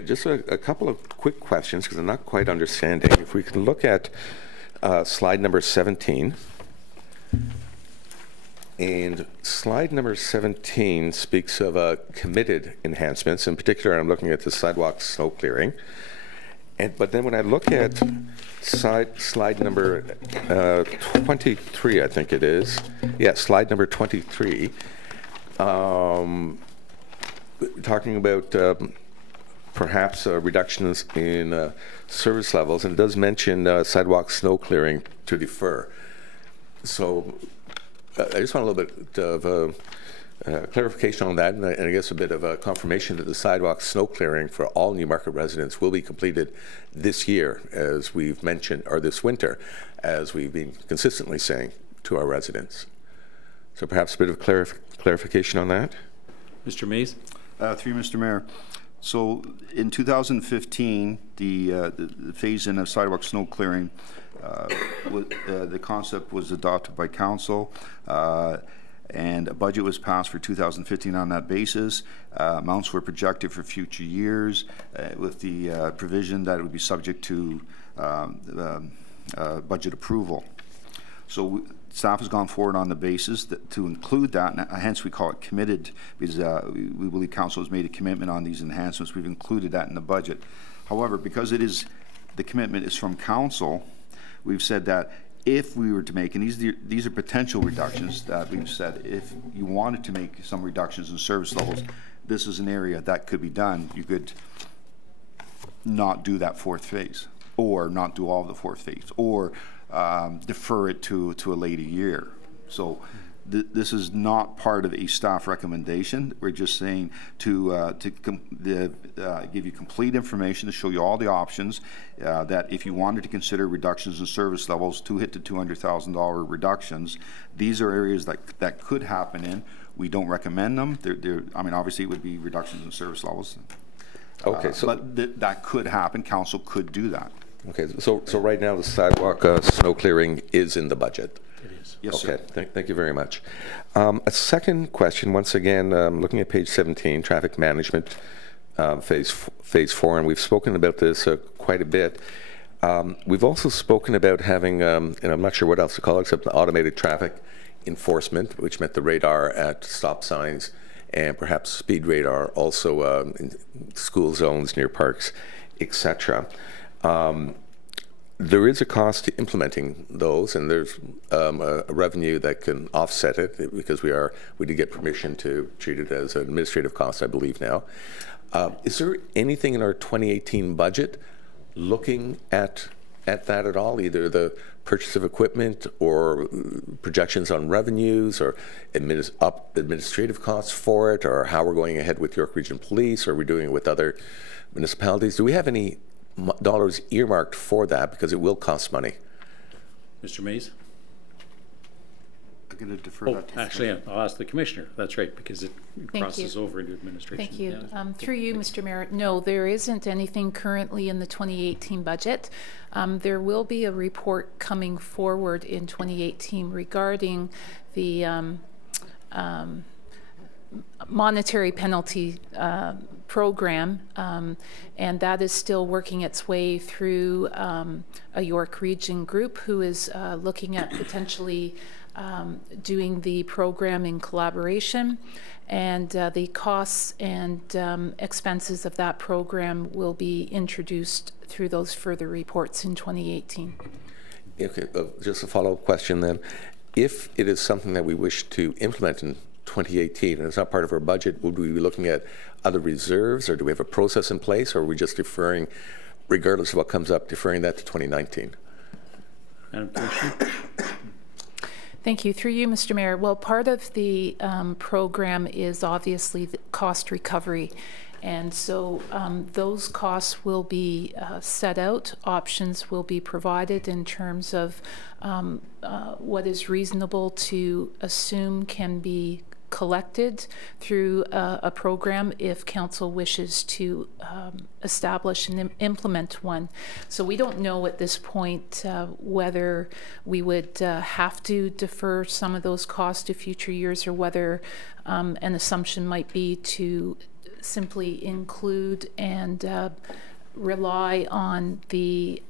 Just a couple of quick questions, because I'm not quite understanding. If we can look at slide number 17, and slide number 17 speaks of committed enhancements. In particular, I'm looking at the sidewalk snow clearing. But then when I look at slide number 23, I think it is. Yeah, slide number 23, talking about perhaps reductions in service levels, and it does mention sidewalk snow clearing to defer. So I just want a little bit of clarification on that, and I guess a bit of a confirmation that the sidewalk snow clearing for all Newmarket residents will be completed this year, as we've mentioned, or this winter, as we've been consistently saying to our residents. So perhaps a bit of clarification on that. Mr. Mays? Through Mr. Mayor. So in 2015, the phase-in of sidewalk snow clearing, the concept was adopted by council, and a budget was passed for 2015 on that basis. Amounts were projected for future years with the provision that it would be subject to budget approval. So staff has gone forward on the basis that to include that, and hence we call it committed, because we believe council has made a commitment on these enhancements. We've included that in the budget. However, because it is, the commitment is from council, we've said that if we were to make, and these are potential reductions that we've said, if you wanted to make some reductions in service levels, this is an area that could be done. You could not do that fourth phase, or not do all of the fourth phase, or defer it to a later year. So this is not part of a staff recommendation. We're just saying to give you complete information to show you all the options, that if you wanted to consider reductions in service levels to hit the $200,000 reductions, these are areas that could happen in. We don't recommend them. I mean, obviously it would be reductions in service levels. Okay, so but that could happen. Council could do that. Okay, so right now the sidewalk snow clearing is in the budget. It is. Yes, okay, sir. Thank you very much. A second question, once again, looking at page 17, traffic management, phase 4, and we've spoken about this quite a bit. We've also spoken about having, and I'm not sure what else to call it except automated traffic enforcement, which meant the radar at stop signs and perhaps speed radar also in school zones, near parks, etc. There is a cost to implementing those, and there's a revenue that can offset it, because we did get permission to treat it as an administrative cost, I believe now. Is there anything in our 2018 budget looking at that at all, either the purchase of equipment or projections on revenues or administrative costs for it, or how we're going ahead with York Region Police, or are we doing it with other municipalities? Do we have any dollars earmarked for that, because it will cost money? Mr. Mays? I'm going to defer that to actually, I'll ask the commissioner. That's right, because it crosses over into administration. Thank you. Yeah. Through you, Mr. Mayor, no, there isn't anything currently in the 2018 budget. There will be a report coming forward in 2018 regarding the monetary penalty program, and that is still working its way through a York Region group who is looking at potentially doing the program in collaboration, and the costs and expenses of that program will be introduced through those further reports in 2018. Okay, just a follow-up question then. If it is something that we wish to implement in 2018 and it's not part of our budget, would we be looking at other reserves, or do we have a process in place, or are we just deferring, regardless of what comes up, deferring that to 2019? Madam Commissioner? Thank you. Through you, Mr. Mayor. Well, part of the program is obviously the cost recovery. And so those costs will be set out. Options will be provided in terms of what is reasonable to assume can be collected through a program if council wishes to establish and implement one. So we don't know at this point whether we would have to defer some of those costs to future years, or whether an assumption might be to simply include and rely on the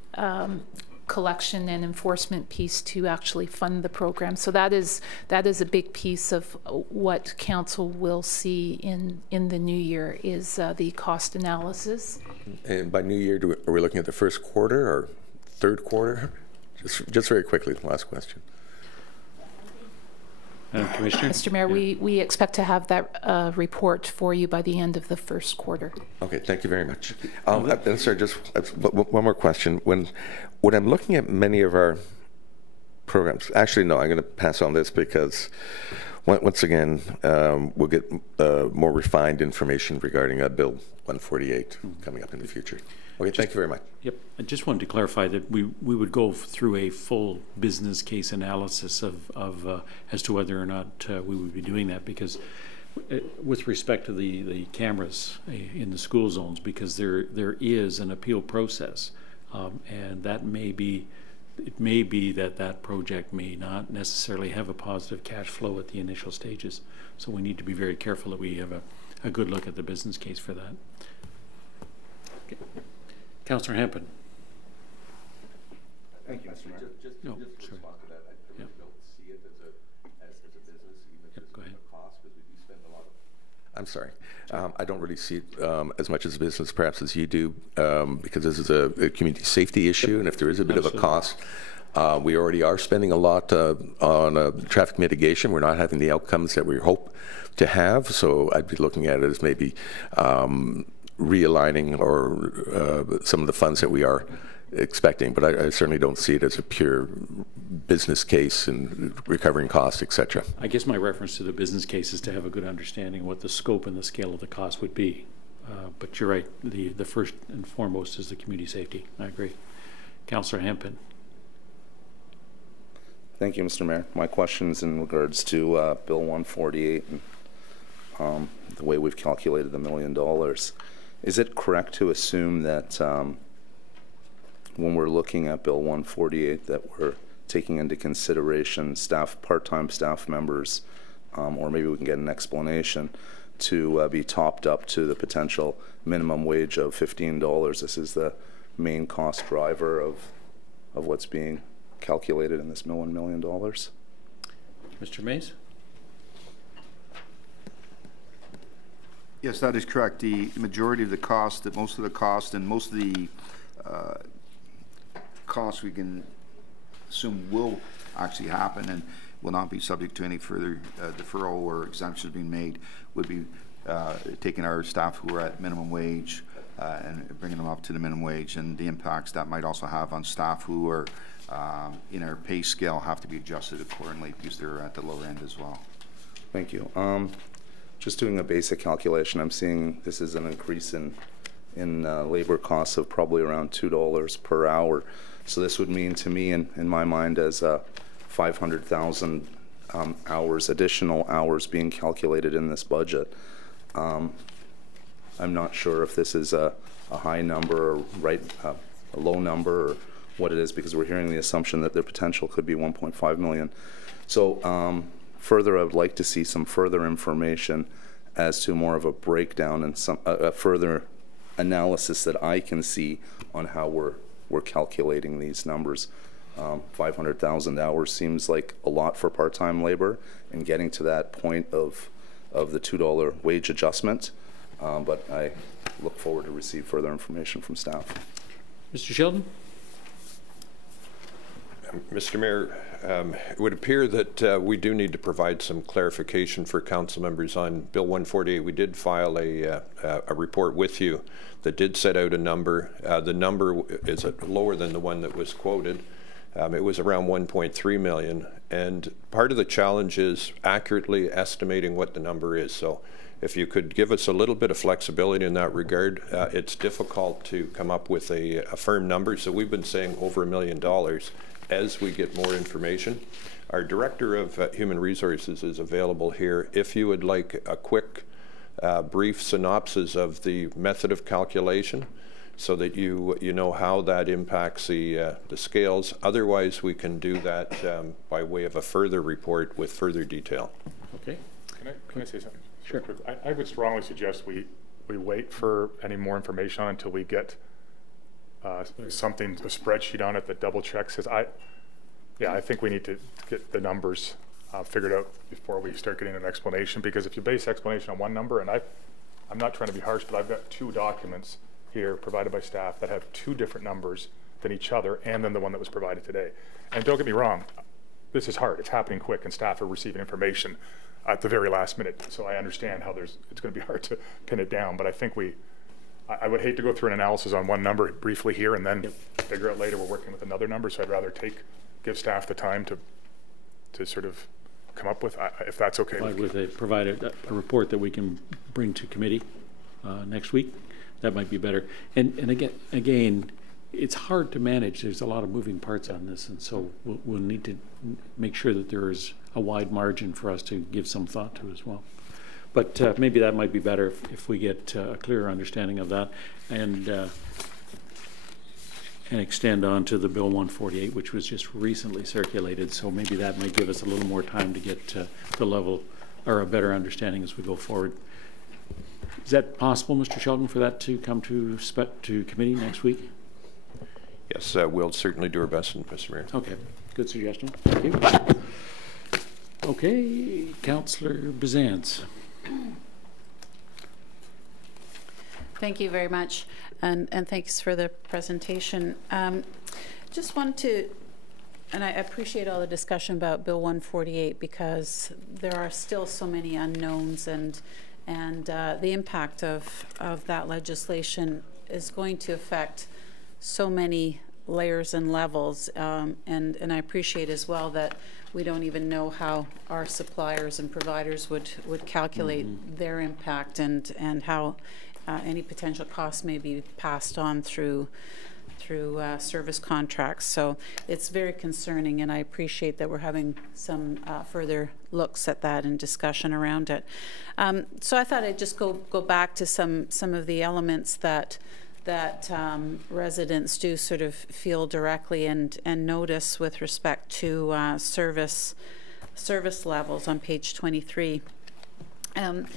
collection and enforcement piece to actually fund the program. So that is a big piece of what council will see in the new year, is the cost analysis. And by new year, are we looking at the first quarter or third quarter? Just very quickly, last question. Commissioner? Mr. Mayor, we expect to have that report for you by the end of the first quarter. Okay, thank you very much. And sorry, just one more question. When I'm looking at many of our programs, actually, no, I'm going to pass on this because once again, we'll get more refined information regarding Bill 148 coming up in the future. Okay, thank you very much. Yep. I just wanted to clarify that we would go through a full business case analysis of as to whether or not we would be doing that, because with respect to the cameras in the school zones, because there is an appeal process, and that it may be that project may not necessarily have a positive cash flow at the initial stages. So we need to be very careful that we have a good look at the business case for that. Okay. Councillor Hampton. Thank you, Mr. Mayor. Just sorry. respond to that. I really don't see it as a business, even if go ahead. a cost, because we do spend a lot of. I'm sorry. I don't really see it as much as a business, perhaps, as you do, because this is a community safety issue, and if there is a bit of a cost, we already are spending a lot on traffic mitigation. We're not having the outcomes that we hope to have, so I'd be looking at it as maybe realigning or some of the funds that we are expecting, but I certainly don't see it as a pure business case and recovering costs, etc. I guess my reference to the business case is to have a good understanding of what the scope and the scale of the cost would be. But you're right, the first and foremost is the community safety. I agree. Councillor Hampton. Thank you, Mr. Mayor. My question is in regards to Bill 148 and the way we've calculated the $1 million. Is it correct to assume that when we're looking at Bill 148 that we're taking into consideration part-time staff members, or maybe we can get an explanation, to be topped up to the potential minimum wage of $15? This is the main cost driver of what's being calculated in this $1 million. Mr. Mays? Yes, that is correct. The majority of the cost, most of the cost, and most of the costs we can assume will actually happen and will not be subject to any further deferral or exemptions being made, would be taking our staff who are at minimum wage and bringing them up to the minimum wage, and the impacts that might also have on staff who are in our pay scale have to be adjusted accordingly because they're at the lower end as well. Thank you. Just doing a basic calculation, I'm seeing this is an increase in labor costs of probably around $2 per hour. So this would mean to me, in my mind, as 500,000 hours, additional hours being calculated in this budget. I'm not sure if this is a high number or a low number or what it is, because we're hearing the assumption that their potential could be 1.5 million. So further, I would like to see some further information as to more of a breakdown and some further analysis that I can see on how we're calculating these numbers. 500,000 hours seems like a lot for part-time labor, and getting to that point of the $2 wage adjustment. But I look forward to receive further information from staff. Mr. Sheldon? Mr. Mayor, it would appear that we do need to provide some clarification for council members on Bill 148. We did file a report with you that did set out a number. The number is lower than the one that was quoted. It was around 1.3 million, and part of the challenge is accurately estimating what the number is. So if you could give us a little bit of flexibility in that regard, it's difficult to come up with a firm number. So we've been saying over $1 million as we get more information. Our Director of Human Resources is available here if you would like a quick brief synopsis of the method of calculation so that you know how that impacts the scales. Otherwise, we can do that by way of a further report with further detail. Okay. Can I say something? Sure. I would strongly suggest we wait for any more information on until we get a spreadsheet on it that double checks. I think we need to get the numbers figured out before we start getting an explanation, because if you base explanation on one number, and I'm not trying to be harsh, but I've got 2 documents here provided by staff that have 2 different numbers than each other, and then the one that was provided today. And don't get me wrong, this is hard. It's happening quick, and staff are receiving information at the very last minute. So I understand how it's going to be hard to pin it down, but I think I would hate to go through an analysis on one number briefly here and then figure out later we're working with another number. So I'd rather give staff the time to sort of come up with, if that's okay. Provide a report that we can bring to committee next week. That might be better. And again, it's hard to manage. There's a lot of moving parts on this, and so we'll need to make sure that there is a wide margin for us to give some thought to as well. But maybe that might be better if we get a clearer understanding of that and extend on to the Bill 148, which was just recently circulated. So maybe that might give us a little more time to get the level or a better understanding as we go forward. Is that possible, Mr. Shelton, for that to come to committee next week? Yes, we'll certainly do our best, Mr. Mayor. Okay, good suggestion. Thank you. Okay, Councillor Bizans. Thank you very much, and thanks for the presentation. Just want to, and I appreciate all the discussion about Bill 148 because there are still so many unknowns, and the impact of that legislation is going to affect so many layers and levels, and I appreciate as well that we don't even know how our suppliers and providers would calculate their impact and how any potential costs may be passed on through service contracts. So it's very concerning, and I appreciate that we're having some further looks at that and discussion around it. So I thought I'd just go back to some of the elements that residents do sort of feel directly and notice with respect to service levels on page 23. And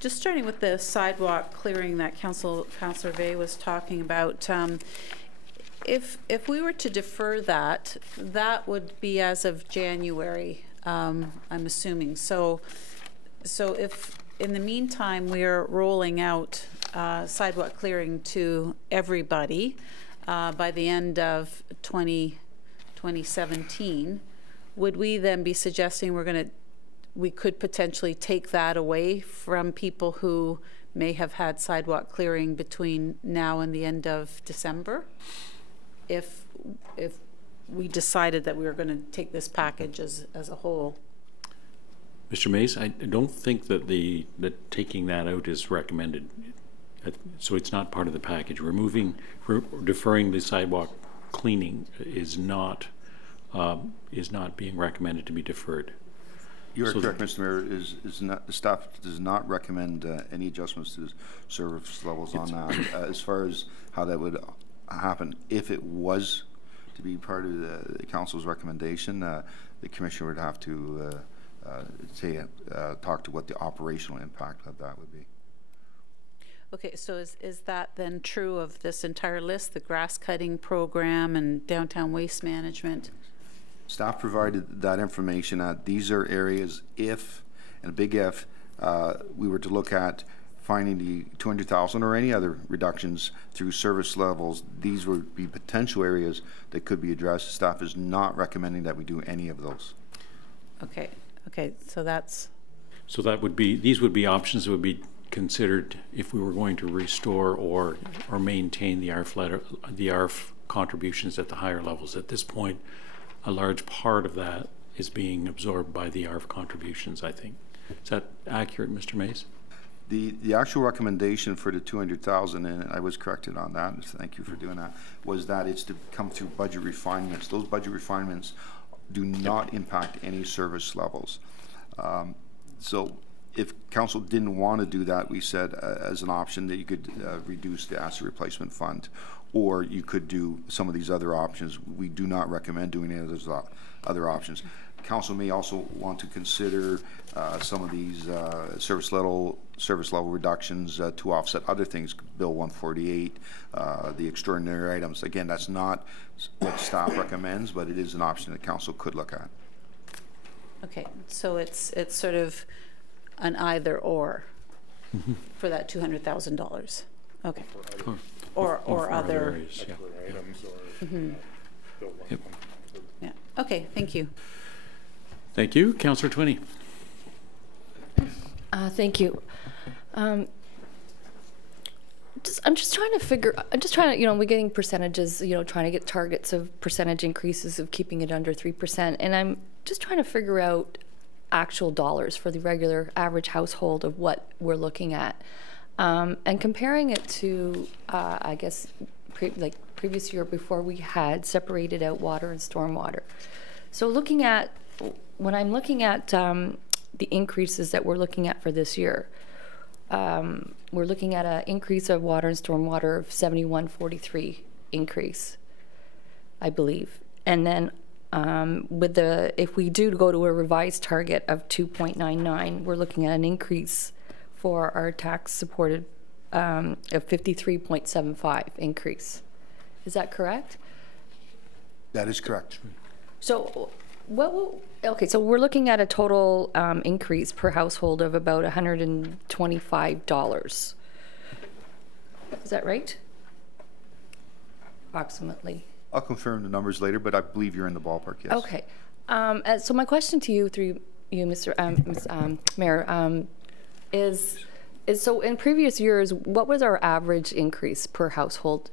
just starting with the sidewalk clearing that Councillor Vey was talking about, if we were to defer that would be as of January, I'm assuming. So if in the meantime we are rolling out sidewalk clearing to everybody by the end of 2017, would we then be suggesting we could potentially take that away from people who may have had sidewalk clearing between now and the end of December, if we decided that we were going to take this package as a whole? Mr. Mace, I don't think that that taking that out is recommended. So it's not part of the package. Deferring the sidewalk cleaning is not being recommended to be deferred. You're correct, Mr. Mayor. The staff does not recommend any adjustments to service levels on that. As far as how that would happen, if it was to be part of the council's recommendation, the commissioner would have to talk to what the operational impact of that would be. Okay, so is that then true of this entire list, the grass cutting program and downtown waste management? Staff provided that information. These are areas if, and a big if, we were to look at finding the 200,000 or any other reductions through service levels, these would be potential areas that could be addressed. Staff is not recommending that we do any of those. Okay, so that's... So that would be, these would be options that would be considered if we were going to restore or maintain the ARF contributions at the higher levels. At this point, a large part of that is being absorbed by the ARF contributions, I think. Is that accurate, Mr. Mace? The actual recommendation for the 200,000, and I was corrected on that, thank you for doing that, was that it's to come through budget refinements. Those budget refinements do not impact any service levels. So if council didn't want to do that, we said as an option that you could reduce the asset replacement fund, or you could do some of these other options. We do not recommend doing any of those other options. Council may also want to consider some of these service level reductions to offset other things, Bill 148, the extraordinary items. Again, that's not what staff recommends, but it is an option that council could look at. Okay, so it's sort of an either or for that $200,000. Okay. Or other areas, yeah. items or yeah. Okay, thank you. Thank you. Councillor Twinney. Thank you. I'm just trying to, we're getting percentages, trying to get targets of percentage increases of keeping it under 3%. And I'm just trying to figure out actual dollars for the regular average household of what we're looking at. And comparing it to, I guess, previous year before we had separated out water and stormwater. So when I'm looking at the increases that we're looking at for this year, we're looking at an increase of water and stormwater of 71.43 increase, I believe. And then if we do go to a revised target of 2.99, we're looking at an increase for our tax supported of 53.75 increase. Is that correct? That is correct. So so we're looking at a total increase per household of about $125. Is that right? Approximately. I'll confirm the numbers later, but I believe you're in the ballpark, yes. Okay. So my question to you, through you, Mr. Mayor, is so in previous years, what was our average increase per household?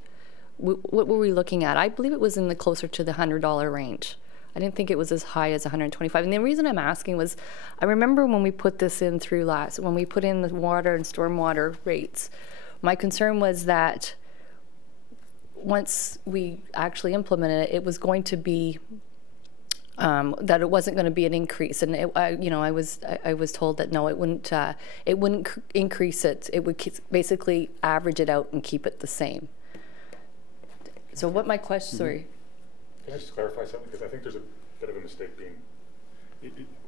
What were we looking at? I believe it was in the closer to the $100 range. I didn't think it was as high as 125. And the reason I'm asking was, I remember when we put this in when we put in the water and stormwater rates, my concern was that once we actually implemented it, it was going to be that it wasn't going to be an increase. And I was told that no, it wouldn't increase it. It would basically average it out and keep it the same. So what my question? Sorry. Can I just clarify something? Because I think there's a bit of a mistake being.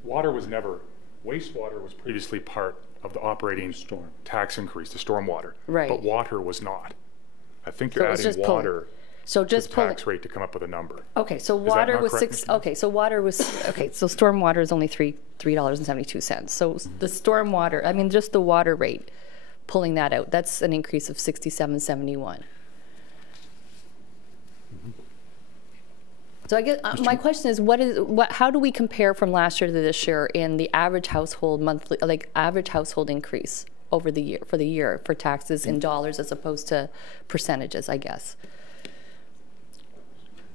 Wastewater was previously part of the operating tax increase, the stormwater. Right. But water was not. I think you're adding water to the tax rate to come up with a number. Okay, so water was so stormwater is only $3.72. So the stormwater, just the water rate, pulling that out, that's an increase of $67.71. So I guess my question is, how do we compare from last year to this year in the average household monthly, average household increase over the year for taxes in dollars as opposed to percentages, I guess?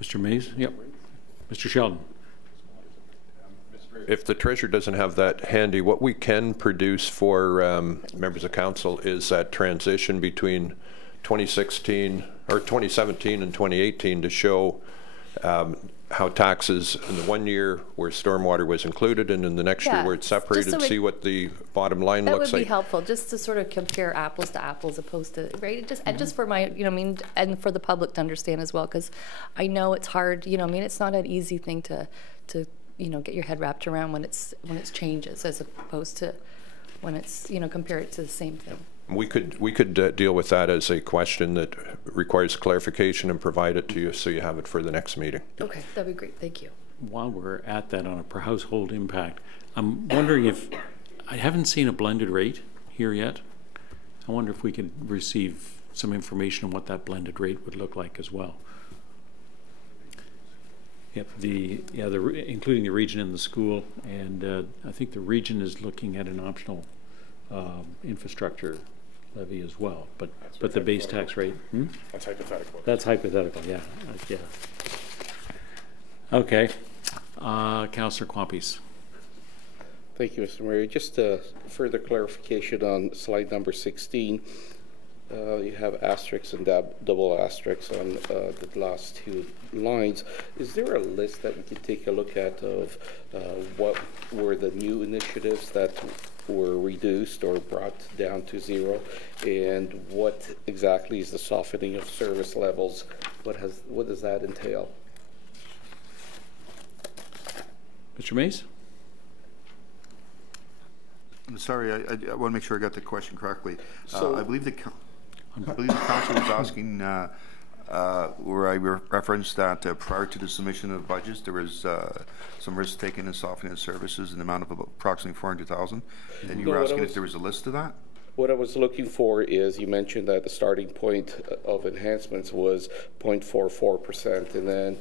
Mr. Mays? Yep. Mr. Sheldon? If the treasurer doesn't have that handy, what we can produce for members of council is that transition between 2017 and 2018 to show how taxes in the 1 year where stormwater was included and in the next year where it's separated, see what the bottom line looks like. That would be helpful, just to sort of compare apples to apples opposed to, right? And just for my, and for the public to understand as well, because I know it's hard, it's not an easy thing to get your head wrapped around when it's changes as opposed to when it's, compare it to the same thing. We could deal with that as a question that requires clarification and provide it to you so you have it for the next meeting. Okay, that'd be great. Thank you. While we're at that on a per household impact, I'm wondering if I haven't seen a blended rate here yet. I wonder if we could receive some information on what that blended rate would look like as well. Yep, including the region and the school, and I think the region is looking at an optional infrastructure levy as well, but the base tax rate. That's hypothetical. That's hypothetical. Yeah, yeah. Okay, Councillor Quampies. Thank you, Mr. Mayor. Just a further clarification on slide number 16. You have asterisks and double asterisks on the last two lines. Is there a list that we could take a look at of what were the new initiatives that were reduced or brought down to zero, and what exactly is the softening of service levels? What does that entail? Mr. Mays? I'm sorry, I want to make sure I got the question correctly. So I believe the council was asking where I referenced that prior to the submission of budgets, there was some risk taken in softening of services in the amount of approximately $400,000, and you were asking if there was a list of that? What I was looking for is, you mentioned that the starting point of enhancements was 0.44%, and then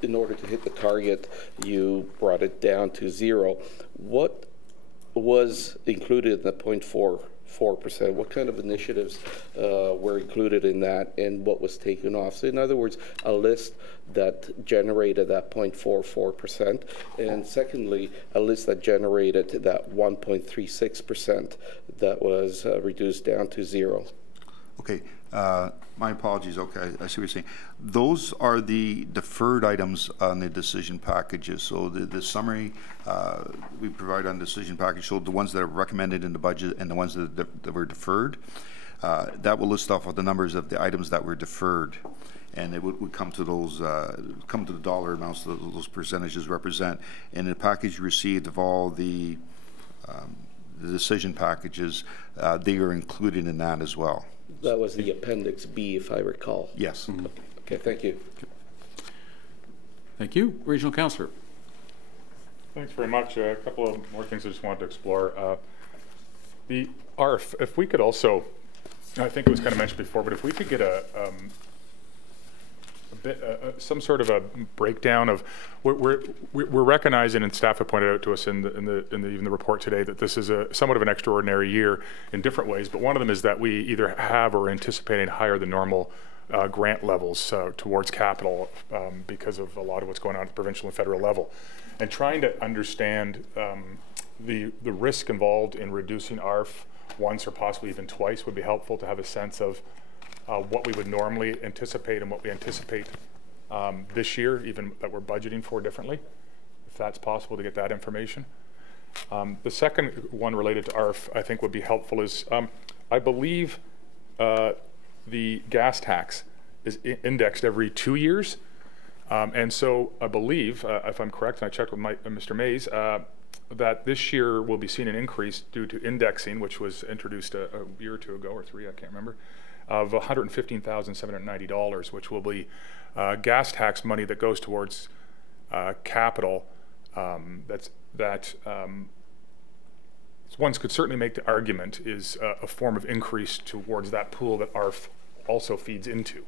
in order to hit the target, you brought it down to 0. What was included in the 0.44%? What kind of initiatives were included in that, and what was taken off? So in other words, a list that generated that 0.44%, and secondly, a list that generated that 1.36% that was reduced down to 0. Okay, my apologies. Okay, I see what you're saying. Those are the deferred items on the decision packages. So the summary we provide on decision package showed the ones that are recommended in the budget and the ones that were deferred. That will list off the numbers of the items that were deferred, and it would come to those, come to the dollar amounts that those percentages represent. And the package you received of all the decision packages, they are included in that as well. That was the Appendix B, if I recall. Yes. Mm-hmm. Okay, thank you. Thank you. Regional Councillor. Thanks very much. A couple of more things I just wanted to explore. The ARF, if we could also, I think it was kind of mentioned before, but if we could get some sort of a breakdown of, we're recognizing, and staff have pointed out to us in even the report today, that this is somewhat of an extraordinary year in different ways, but one of them is that we either have or are anticipating higher than normal grant levels towards capital because of a lot of what's going on at the provincial and federal level. And trying to understand the risk involved in reducing ARF once or possibly even twice would be helpful to have a sense of what we would normally anticipate and what we anticipate this year, even that we're budgeting for differently, if that's possible to get that information. The second one related to ARF I think would be helpful is, I believe the gas tax is indexed every 2 years. And so I believe, if I'm correct, and I checked with Mr. Mays, that this year we'll be seeing an increase due to indexing, which was introduced a year or two ago, or 3, I can't remember, of $115,790, which will be gas tax money that goes towards capital. One could certainly make the argument is a form of increase towards that pool that ARF also feeds into.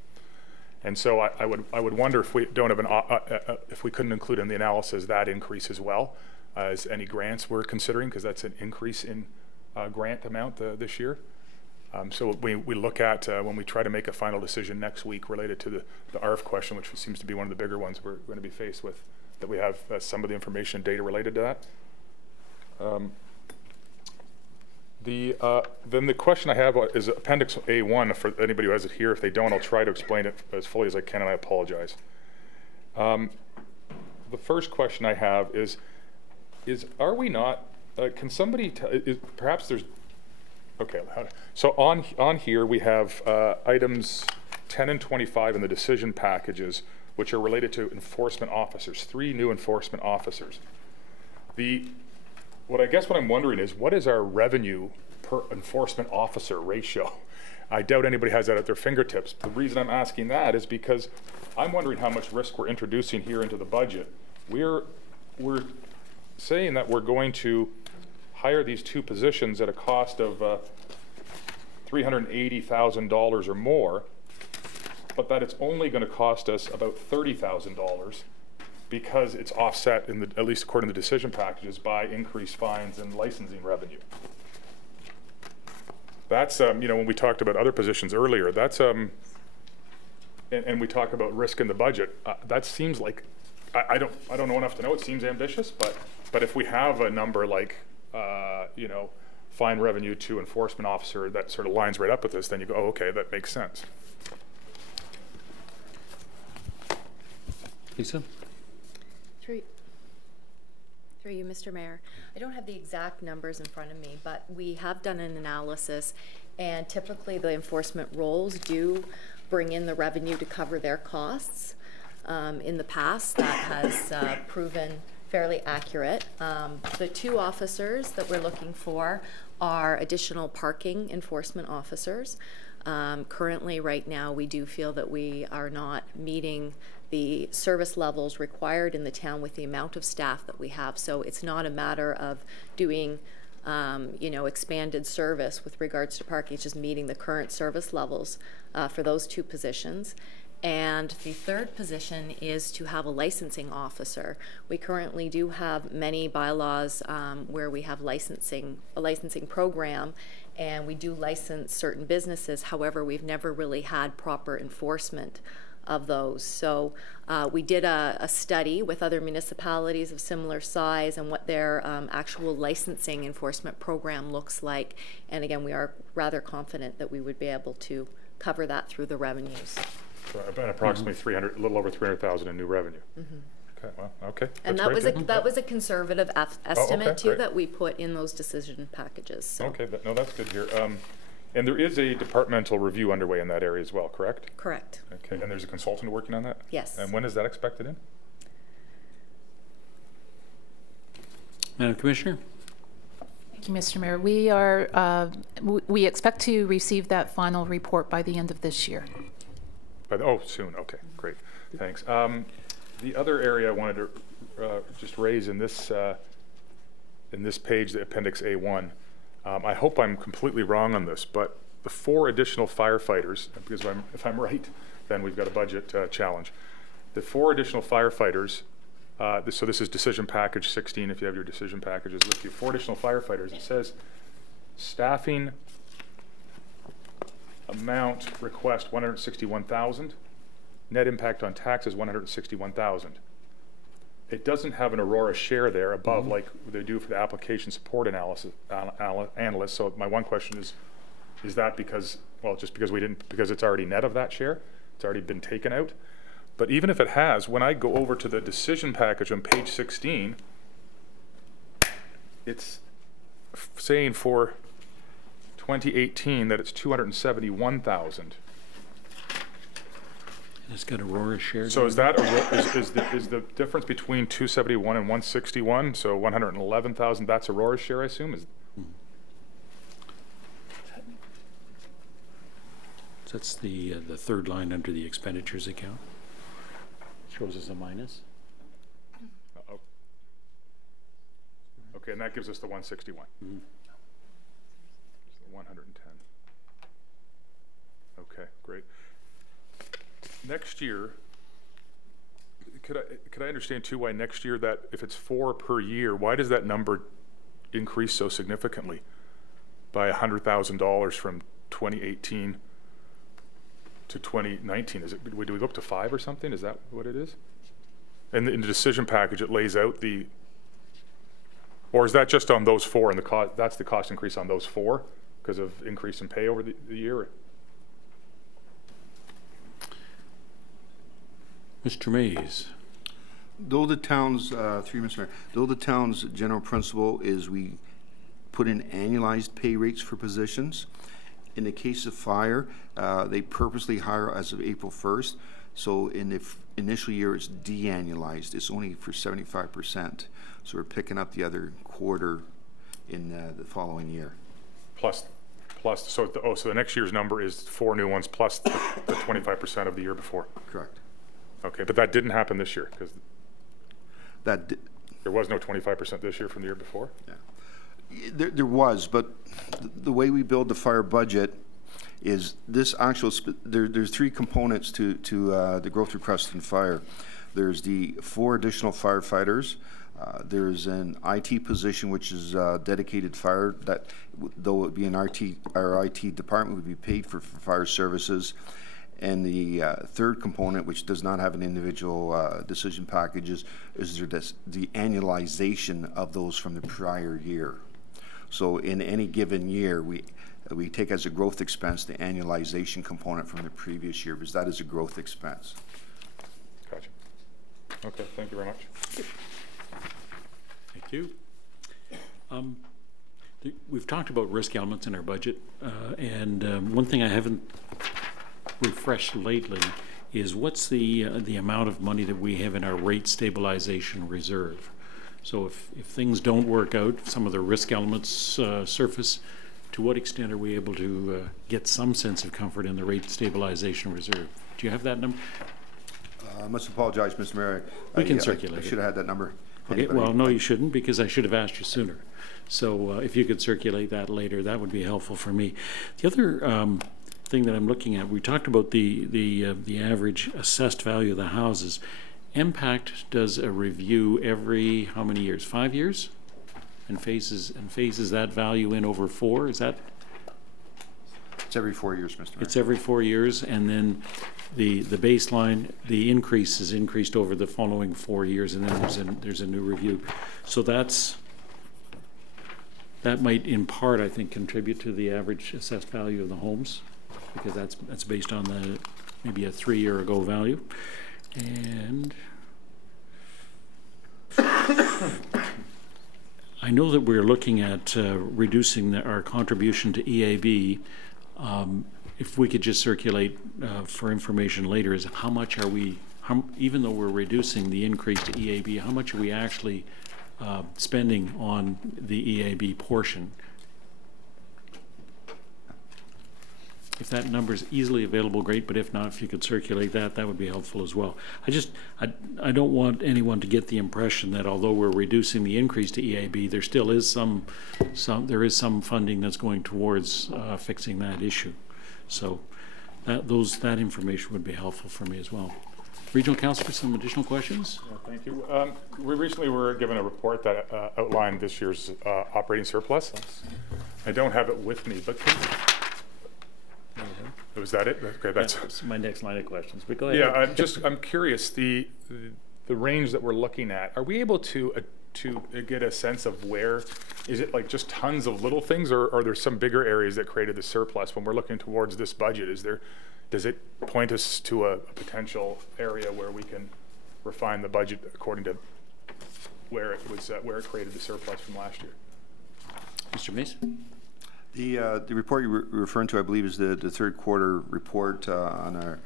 And so I would wonder if we don't have if we couldn't include in the analysis that increase as well as any grants we're considering, because that's an increase in grant amount this year. So we look at when we try to make a final decision next week related to the ARF question, which seems to be one of the bigger ones we're going to be faced with, that we have some of the information and data related to that. Then the question I have is Appendix A1, for anybody who has it here. If they don't, I'll try to explain it as fully as I can, and I apologize. The first question I have is are we not, can somebody, perhaps there's, okay, so on here we have items 10 and 25 in the decision packages, which are related to enforcement officers, 3 new enforcement officers. What I'm wondering is, what is our revenue per enforcement officer ratio? I doubt anybody has that at their fingertips. The reason I'm asking that is because I'm wondering how much risk we're introducing here into the budget. We're saying that we're going to hire these 2 positions at a cost of $380,000 or more, but that it's only going to cost us about $30,000 because it's offset, at least according to the decision packages, by increased fines and licensing revenue. That's, when we talked about other positions earlier, that's, and we talk about risk in the budget, that seems like, I don't know enough to know, it seems ambitious, but if we have a number like, fine revenue to enforcement officer that sort of lines right up with this, then you go, oh, okay, that makes sense. Lisa? Through you, Mr. Mayor. I don't have the exact numbers in front of me, but we have done an analysis, and typically the enforcement roles do bring in the revenue to cover their costs. In the past, that has proven fairly accurate. The 2 officers that we're looking for are additional parking enforcement officers. Currently, right now, we do feel that we are not meeting the service levels required in the town with the amount of staff that we have. So it's not a matter of doing you know, expanded service with regards to parking. It's just meeting the current service levels for those 2 positions. And the third position is to have a licensing officer. We currently do have many bylaws where we have a licensing program, and we do license certain businesses. However, we've never really had proper enforcement of those. So we did a study with other municipalities of similar size and what their actual licensing enforcement program looks like. And again, we are rather confident that we would be able to cover that through the revenues. So about approximately 300, a little over 300,000 in new revenue. Okay, well, okay. And that was a conservative estimate too, great. that we put in those decision packages. So. Okay, no, that's good here. And there is a departmental review underway in that area as well, correct? Correct. Okay, and there's a consultant working on that? Yes. And when is that expected in? Madam Commissioner? Thank you, Mr. Mayor. We are, we expect to receive that final report by the end of this year. Soon. Okay, great. Thanks. The other area I wanted to just raise in this page, the Appendix A1, I hope I'm completely wrong on this, but the 4 additional firefighters, because if I'm right, then we've got a budget challenge. The 4 additional firefighters, so this is decision package 16, if you have your decision packages with you. 4 additional firefighters. It says staffing amount request 161,000, net impact on taxes 161,000. It doesn't have an Aurora share there above like they do for the application support analysis analyst. So my one question is that because, well, just because because it's already net of that share, it's already been taken out. But even if it has, when I go over to the decision package on page 16, it's saying for 2018 that it's 271,000. It's got Aurora share. So is that is the difference between 271 and 161? So 111,000. That's Aurora's share, I assume. So that's the third line under the expenditures account. Shows us a minus. Okay, and that gives us the 161. 110. Okay, great. Next year, could I understand too why next year that if it's 4 per year, why does that number increase so significantly by $100,000 from 2018 to 2019? Is it, do we go up to 5 or something? Is that what it is? And in the decision package, it lays out the, or is that just on those 4 and the cost? That's the cost increase on those 4 because of increase in pay over the year. Mr. Mays. Though the town's, through Mr. Mayor, though the town's general principle is we put in annualized pay rates for positions, in the case of fire, they purposely hire as of April 1st. So in the initial year, it's de-annualized. It's only for 75%. So we're picking up the other quarter in the following year. Plus, so the next year's number is 4 new ones plus the 25% of the year before. Correct. Okay, but that didn't happen this year because there was no 25% this year from the year before? Yeah. There was, but the way we build the fire budget is this actual, there's 3 components to the growth request in fire. There's the 4 additional firefighters. There's an IT position, which is dedicated fire, that though it would be our IT department would be paid for fire services. And the third component, which does not have an individual decision packages, is the annualization of those from the prior year. So in any given year, we take as a growth expense the annualization component from the previous year, because that is a growth expense. Gotcha. Okay, thank you very much. Thank you. We've talked about risk elements in our budget, and one thing I haven't refreshed lately is what's the amount of money that we have in our rate stabilization reserve. So if things don't work out, some of the risk elements surface, to what extent are we able to get some sense of comfort in the rate stabilization reserve? Do you have that number? I must apologize, Mr. Mayor. We can circulate I should have had that number. Okay, Anybody? well, no, you shouldn't, because I should have asked you sooner. So if you could circulate that later, that would be helpful for me. The other thing that I'm looking at, we talked about the average assessed value of the houses. MPACT does a review every how many years? 5 years, and phases that value in over 4. Is that? It's every 4 years, Mr. Mayor. It's every 4 years, and then the baseline, the increase is increased over the following 4 years, and then there's a new review. So that might, in part, I think, contribute to the average assessed value of the homes, because that's based on the maybe a 3 year ago value. And I know that we're looking at reducing our contribution to EAB. If we could just circulate for information later, is how much are we, even though we're reducing the increase to EAB, how much are we actually spending on the EAB portion? If that number is easily available, great, but if not, if you could circulate that, that would be helpful as well. I don't want anyone to get the impression that although we're reducing the increase to EAB, there still is some funding that's going towards fixing that issue. So that information would be helpful for me as well. Regional Council, for some additional questions? Yeah, thank you. We recently were given a report that outlined this year's operating surplus. I don't have it with me, but was that it? Okay, that's my next line of questions. But go ahead. Yeah, I'm curious. The range that we're looking at, are we able to get a sense of where? Is it like just tons of little things, or are there some bigger areas that created the surplus? When we're looking towards this budget, does it point us to a potential area where we can refine the budget according to where it created the surplus from last year? Mr. Mason? The report you're referring to, I believe, is the third quarter report on our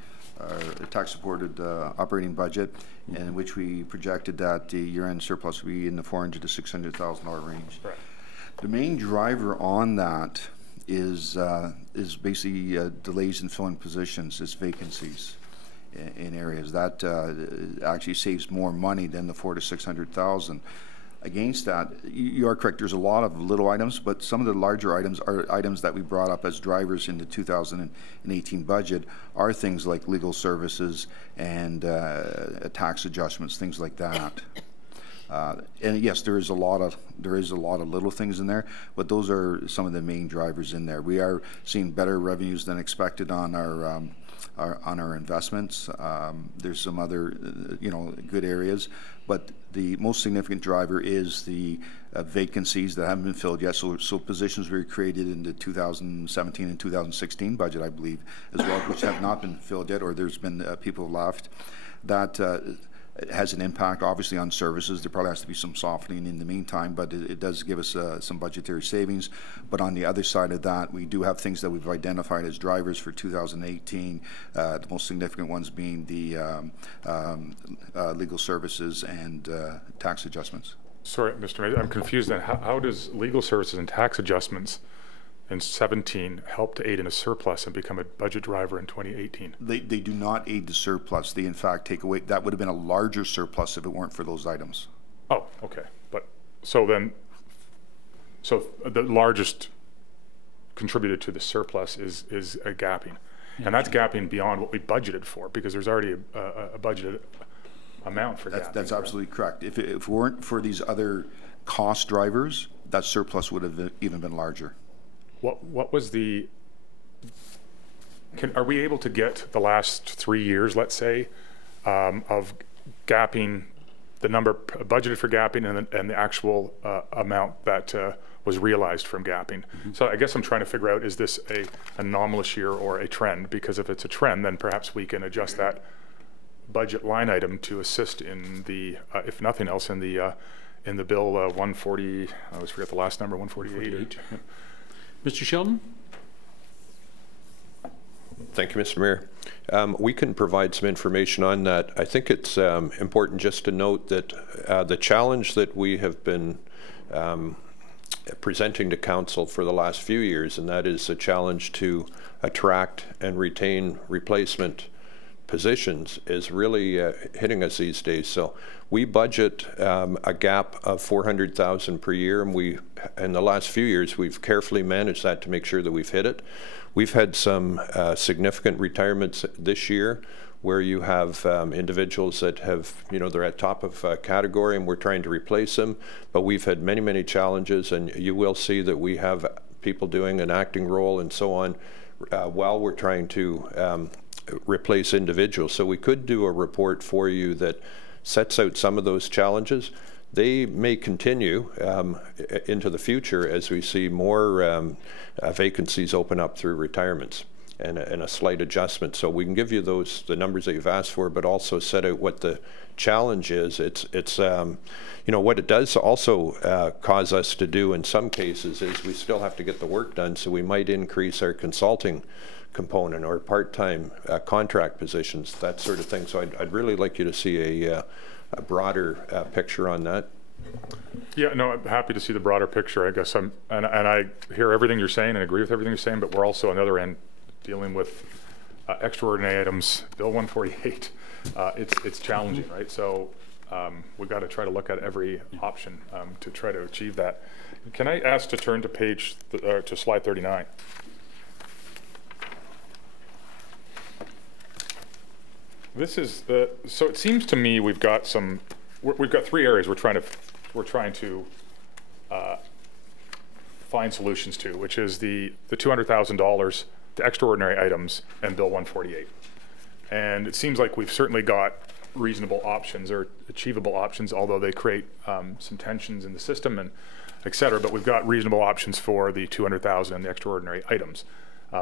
tax-supported operating budget, in which we projected that the year-end surplus would be in the $400,000 to $600,000 range. Right. The main driver on that is basically delays in filling positions, is vacancies in areas. That actually saves more money than the $400,000 to $600,000. Against that, you are correct, there's a lot of little items, but some of the larger items are items that we brought up as drivers in the 2018 budget, are things like legal services and tax adjustments, things like that. And yes, there is a lot of little things in there, but those are some of the main drivers in there. We are seeing better revenues than expected on our investments. There's some other good areas, but the most significant driver is the vacancies that haven't been filled yet. So positions were created in the 2017 and 2016 budget, I believe, as well, which have not been filled yet, or there's been people left. That has an impact, obviously, on services. There probably has to be some softening in the meantime, but it does give us some budgetary savings. But on the other side of that, we do have things that we've identified as drivers for 2018, the most significant ones being the legal services and tax adjustments. Sorry, Mr. Mayor, I'm confused then. How does legal services and tax adjustments in 17 help to aid in a surplus and become a budget driver in 2018? They do not aid the surplus. They, in fact, take away. That would have been a larger surplus if it weren't for those items. Oh, okay. But so the largest contributor to the surplus is a gapping. And that's gapping beyond what we budgeted for, because there's already a budgeted amount for gapping. That's absolutely correct. If it weren't for these other cost drivers, that surplus would have even been larger. What was the, are we able to get the last 3 years, let's say, of gapping, the number budgeted for gapping and the actual amount that was realized from gapping? Mm-hmm. So I guess I'm trying to figure out, is this a anomalous year or a trend? Because if it's a trend, then perhaps we can adjust that budget line item to assist in the, if nothing else, in the bill 140, I always forget the last number, 148. Mr. Sheldon? Thank you, Mr. Mayor. We can provide some information on that. I think it's important just to note that the challenge that we have been presenting to Council for the last few years, and that is a challenge to attract and retain replacement positions is really hitting us these days. So we budget a gap of $400,000 per year, and in the last few years, we've carefully managed that to make sure that we've hit it. We've had some significant retirements this year where you have individuals that have, they're at top of category and we're trying to replace them, but we've had many, many challenges, and you will see that we have people doing an acting role and so on while we're trying to replace individuals. So we could do a report for you that sets out some of those challenges. They may continue into the future as we see more vacancies open up through retirements and a slight adjustment. So we can give you the numbers that you've asked for, but also set out what the challenge is. It's what it does also cause us to do in some cases is we still have to get the work done, so we might increase our consulting component or part-time contract positions, that sort of thing. So I'd really like you to see a broader picture on that. Yeah, no, I'm happy to see the broader picture. I guess and I hear everything you're saying and agree with everything you're saying, but we're also on the other end dealing with extraordinary items. Bill 148, it's challenging, right? So we've got to try to look at every option to try to achieve that. Can I ask to turn to to slide 39? This is so it seems to me we've got three areas we're trying to find solutions to, which is the $200,000 to extraordinary items and Bill 148. And it seems like we've certainly got reasonable options or achievable options, although they create some tensions in the system and et cetera, but we've got reasonable options for the $200,000 and the extraordinary items.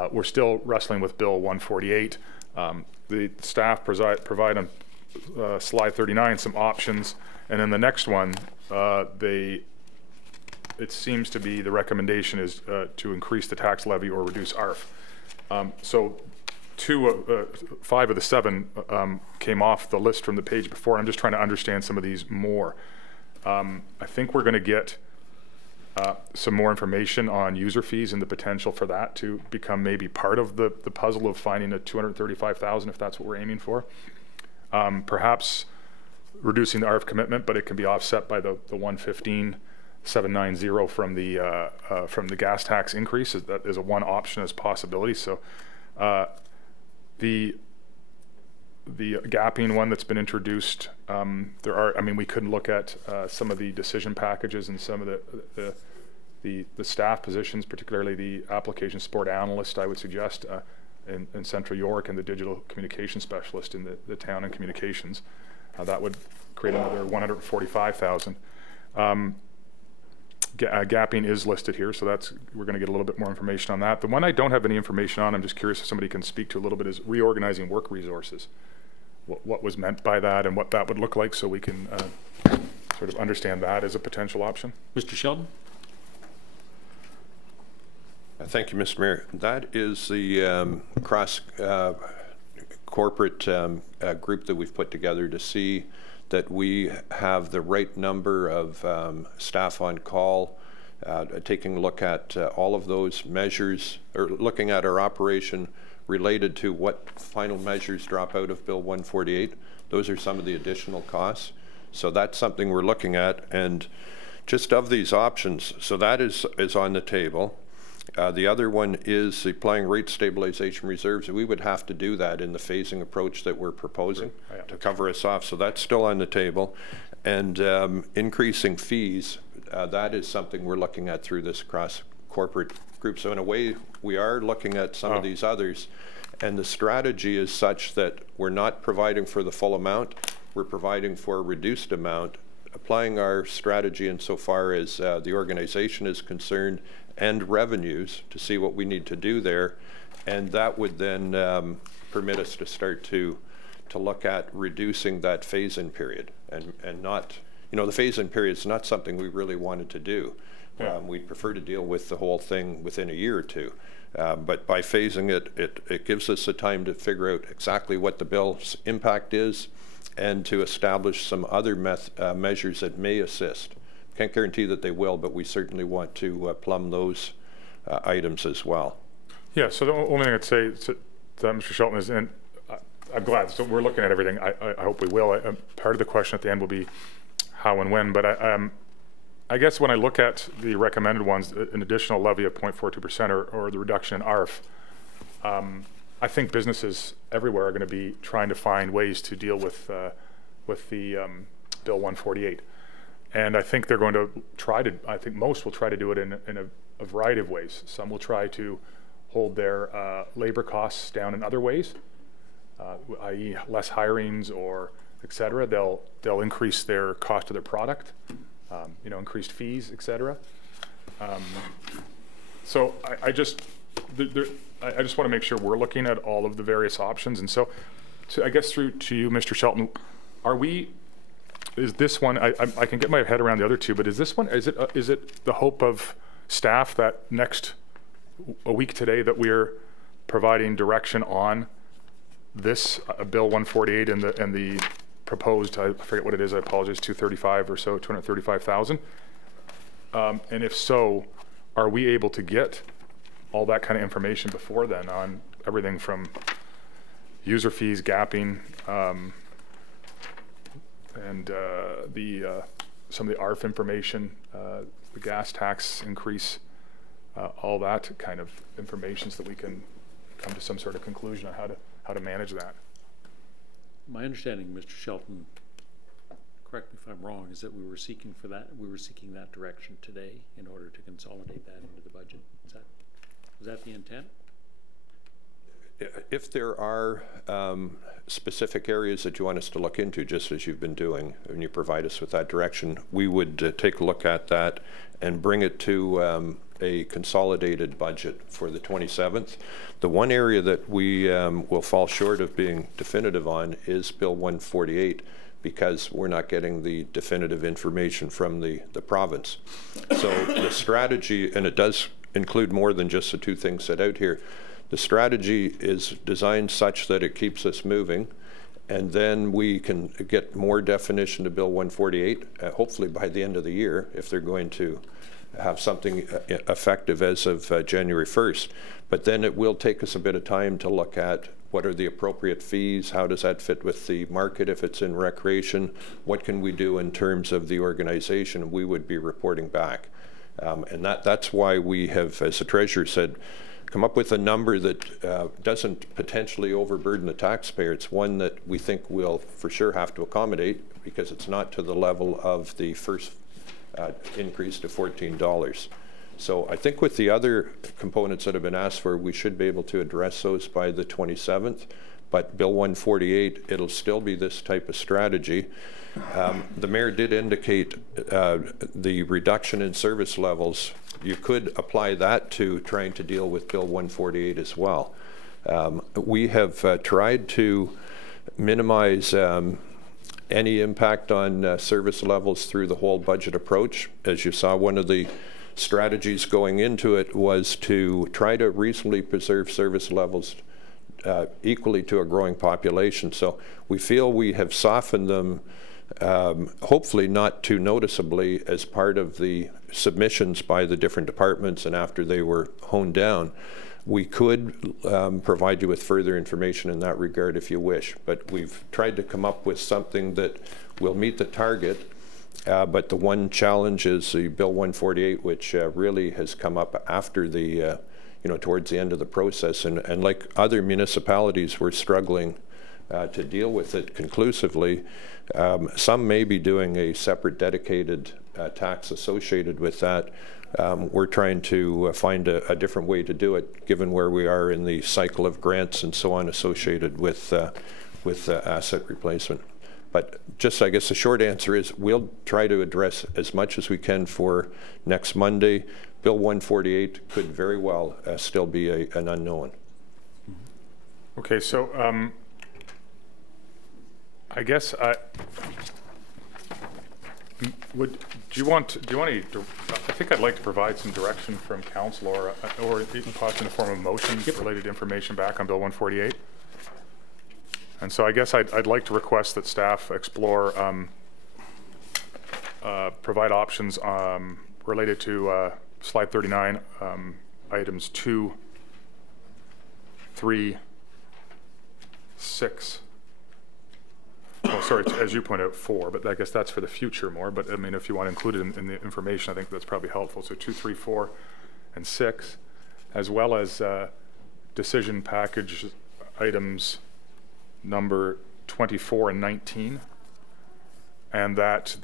We're still wrestling with Bill 148. The staff provide on slide 39 some options, and then the next one, it seems to be the recommendation is to increase the tax levy or reduce ARF. So 5 of the 7 came off the list from the page before. I'm just trying to understand some of these more. I think we're going to get some more information on user fees and the potential for that to become maybe part of the puzzle of finding a $235,000 if that's what we're aiming for. Perhaps reducing the ARF commitment, but it can be offset by the 115,790 from the gas tax increase. That is a one option as possibility. So the gapping one that's been introduced, we could look at some of the decision packages and some of the staff positions, particularly the application support analyst, I would suggest, in Central York, and the digital communication specialist in the town and communications. That would create another $145,000. Gapping is listed here, so we're going to get a little bit more information on that. The one I don't have any information on, I'm just curious if somebody can speak to a little bit, is reorganizing work resources. What was meant by that and what that would look like, so we can sort of understand that as a potential option. Mr. Sheldon? Thank you, Mr. Mayor. That is the cross-corporate group that we've put together to see that we have the right number of staff on call, taking a look at all of those measures, or looking at our operation related to what final measures drop out of Bill 148. Those are some of the additional costs. So that's something we're looking at. And just of these options, so that is on the table. The other one is applying rate stabilization reserves. We would have to do that in the phasing approach that we're proposing to cover us off. So that's still on the table. And increasing fees, that is something we're looking at through this cross-corporate group. So in a way, we are looking at some of these others. And the strategy is such that we're not providing for the full amount. We're providing for a reduced amount, applying our strategy insofar as the organization is concerned, and revenues to see what we need to do there, and that would then permit us to start to look at reducing that phase-in period, and not, the phase-in period is not something we really wanted to do. Yeah. We'd prefer to deal with the whole thing within a year or two, but by phasing it gives us the time to figure out exactly what the bill's impact is, and to establish some other measures that may assist. Can't guarantee that they will, but we certainly want to plumb those items as well. Yeah, so the only thing I'd say to Mr. Shelton is, and I'm glad. So we're looking at everything. I hope we will. Part of the question at the end will be how and when, but I guess when I look at the recommended ones, an additional levy of 0.42% or the reduction in ARF, I think businesses everywhere are going to be trying to find ways to deal with the Bill 148. And I think they're going to try to, I think most will try to do it in a variety of ways. Some will try to hold their labor costs down in other ways, i.e. less hirings or et cetera. They'll increase their cost of their product, increased fees, et cetera. So I just want to make sure we're looking at all of the various options. And so I guess through to you, Mr. Shelton, is this one, I can get my head around the other two, but is this one, is it the hope of staff that a week today that we're providing direction on this Bill 148 and the proposed, I forget what it is, I apologize, 235 or so, 235,000? And if so, are we able to get all that kind of information before then on everything from user fees, gapping, and some of the ARF information, the gas tax increase, all that kind of information so that we can come to some sort of conclusion on how to manage that? My understanding, Mr. Shelton, correct me if I'm wrong, is that we were seeking that direction today in order to consolidate that into the budget. Was that the intent? If there are specific areas that you want us to look into, just as you've been doing, and you provide us with that direction, we would take a look at that and bring it to a consolidated budget for the 27th. The one area that we will fall short of being definitive on is Bill 148, because we're not getting the definitive information from the province. So the strategy, and it does include more than just the two things set out here, the strategy is designed such that it keeps us moving, and then we can get more definition to Bill 148, hopefully by the end of the year, if they're going to have something effective as of January 1st. But then it will take us a bit of time to look at what are the appropriate fees, how does that fit with the market if it's in recreation, what can we do in terms of the organization, we would be reporting back. And that's why we have, as the Treasurer said, come up with a number that doesn't potentially overburden the taxpayer. It's one that we think we'll for sure have to accommodate, because it's not to the level of the first increase to $14. So I think with the other components that have been asked for, we should be able to address those by the 27th. But Bill 148, it'll still be this type of strategy. The Mayor did indicate the reduction in service levels. You could apply that to trying to deal with Bill 148 as well. We have tried to minimize any impact on service levels through the whole budget approach. As you saw, one of the strategies going into it was to try to reasonably preserve service levels equally to a growing population. So we feel we have softened them, hopefully not too noticeably, as part of the submissions by the different departments and after they were honed down. We could provide you with further information in that regard if you wish, but we've tried to come up with something that will meet the target. But the one challenge is the Bill 148, which really has come up after the, towards the end of the process. And like other municipalities, we're struggling to deal with it conclusively. Some may be doing a separate dedicated tax associated with that. We're trying to find a different way to do it, given where we are in the cycle of grants and so on associated with asset replacement. But just, I guess the short answer is we'll try to address as much as we can for next Monday. Bill 148 could very well still be an unknown. Okay, so I guess do you want any? I think I'd like to provide some direction from council, or even possibly in the form of motion related information back on Bill 148. And so I guess I'd like to request that staff explore, provide options related to slide 39, items 2, 3, 6. Well, sorry, as you point out, 4, but I guess that's for the future more. But I mean, if you want to include it in the information, I think that's probably helpful. So 2, 3, 4, and 6, as well as decision package items number 24 and 19, and that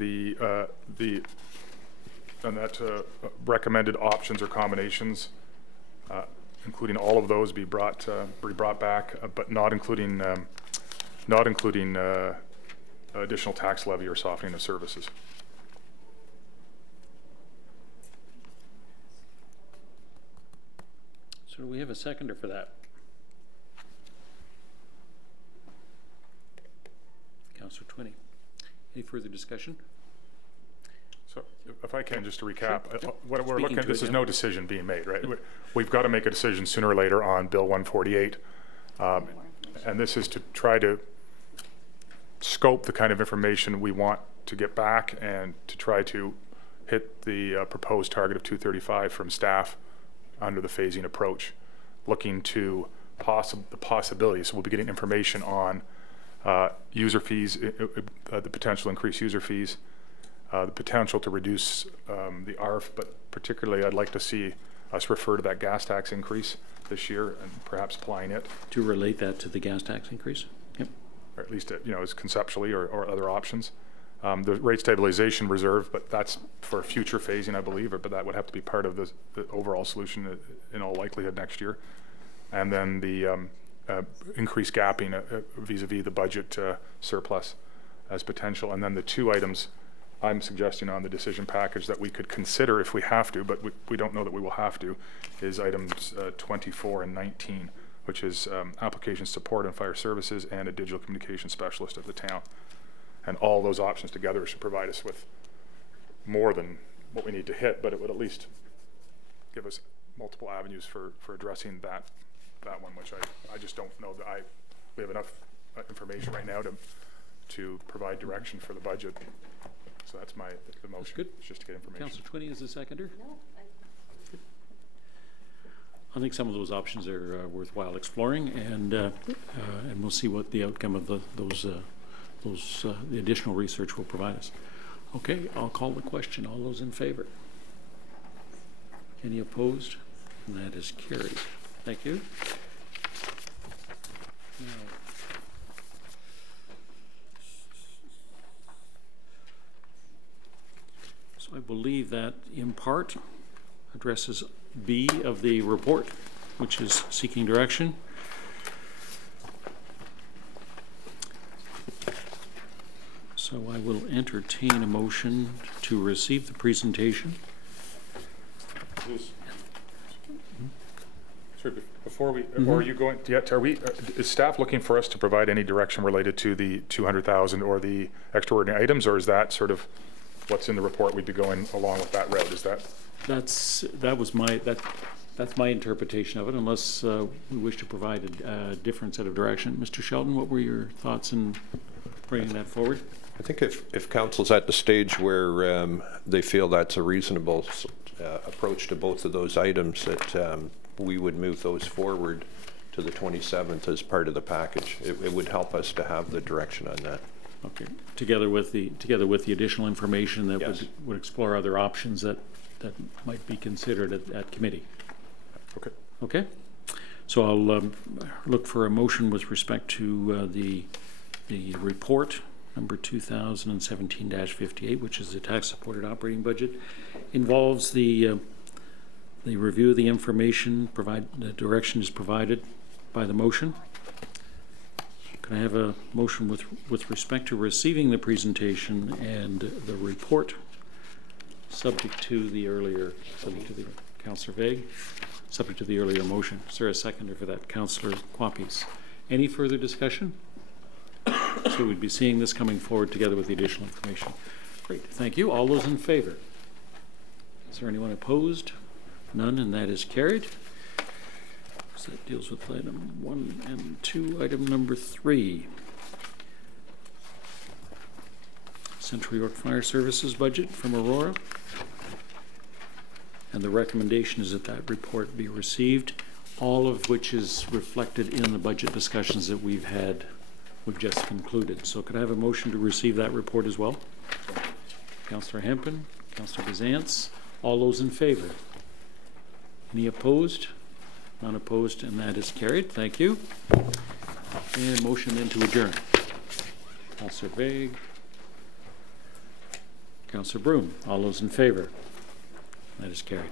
recommended options or combinations, including all of those, be brought back, but not including additional tax levy or softening of services. So do we have a seconder for that? Councillor Twinney. Any further discussion? So if I can, just to recap, Sure. what we're looking at, this is yeah. no decision being made, right? We've got to make a decision sooner or later on Bill 148. And this is to try to scope the kind of information we want to get back and to try to hit the proposed target of 235 from staff under the phasing approach, looking to the possibilities. So we'll be getting information on user fees, the potential increased user fees, the potential to reduce the ARF, but particularly I'd like to see us refer to that gas tax increase this year and perhaps applying it. To relate that to the gas tax increase? Yep. Or at least, as conceptually or other options. The rate stabilization reserve, but that's for future phasing, I believe, but that would have to be part of the overall solution in all likelihood next year. And then the increased gapping vis-a-vis the budget surplus as potential. And then the 2 items I'm suggesting on the decision package that we could consider if we have to, but we don't know that we will have to, is items 24 and 19, which is application support and fire services and a digital communication specialist at the town. And all those options together should provide us with more than what we need to hit, but it would at least give us multiple avenues for addressing that one, which I just don't know that we have enough information right now to provide direction for the budget. So that's the motion. That's good. It's just to get information. Councillor Twinney is the seconder? No. I think some of those options are worthwhile exploring, and we'll see what the outcome of the additional research will provide us. Okay, I'll call the question. All those in favor? Any opposed? And that is carried. Thank you. Now, so I believe that in part addresses B of the report, which is seeking direction. So I will entertain a motion to receive the presentation. Sorry, before we, or are you going yet? Is staff looking for us to provide any direction related to the 200,000 or the extraordinary items, or is that sort of what's in the report? We'd be going along with that route. Is that? That's my interpretation of it, unless we wish to provide a different set of direction. Mr. Shelton, what were your thoughts in bringing that forward? I think if council's at the stage where they feel that's a reasonable approach to both of those items, that we would move those forward to the 27th as part of the package. It would help us to have the direction on that. Okay. Together with the additional information that yes. would explore other options that might be considered at committee. Okay. Okay. So I'll look for a motion with respect to the report number 2017-58, which is the tax-supported operating budget. Involves the review of the information. The direction is provided by the motion. Can I have a motion with respect to receiving the presentation and the report, subject to the Councillor Vague, subject to the earlier motion? Is there a seconder for that? Councillor Quappies. Any further discussion? So we'd be seeing this coming forward together with the additional information. Great, thank you. All those in favor? Is there anyone opposed? None, and that is carried. So that deals with item 1 and 2. Item number 3. Central York Fire Services budget from Aurora. And the recommendation is that that report be received all of which is reflected in the budget discussions that we've just concluded. So could I have a motion to receive that report as well? Councillor Hempin, Councillor Bizantz, all those in favor? Any opposed? None opposed, and that is carried. Thank you. And motion then to adjourn. Councillor Vague, Councillor Broom, all those in favor? That is carried.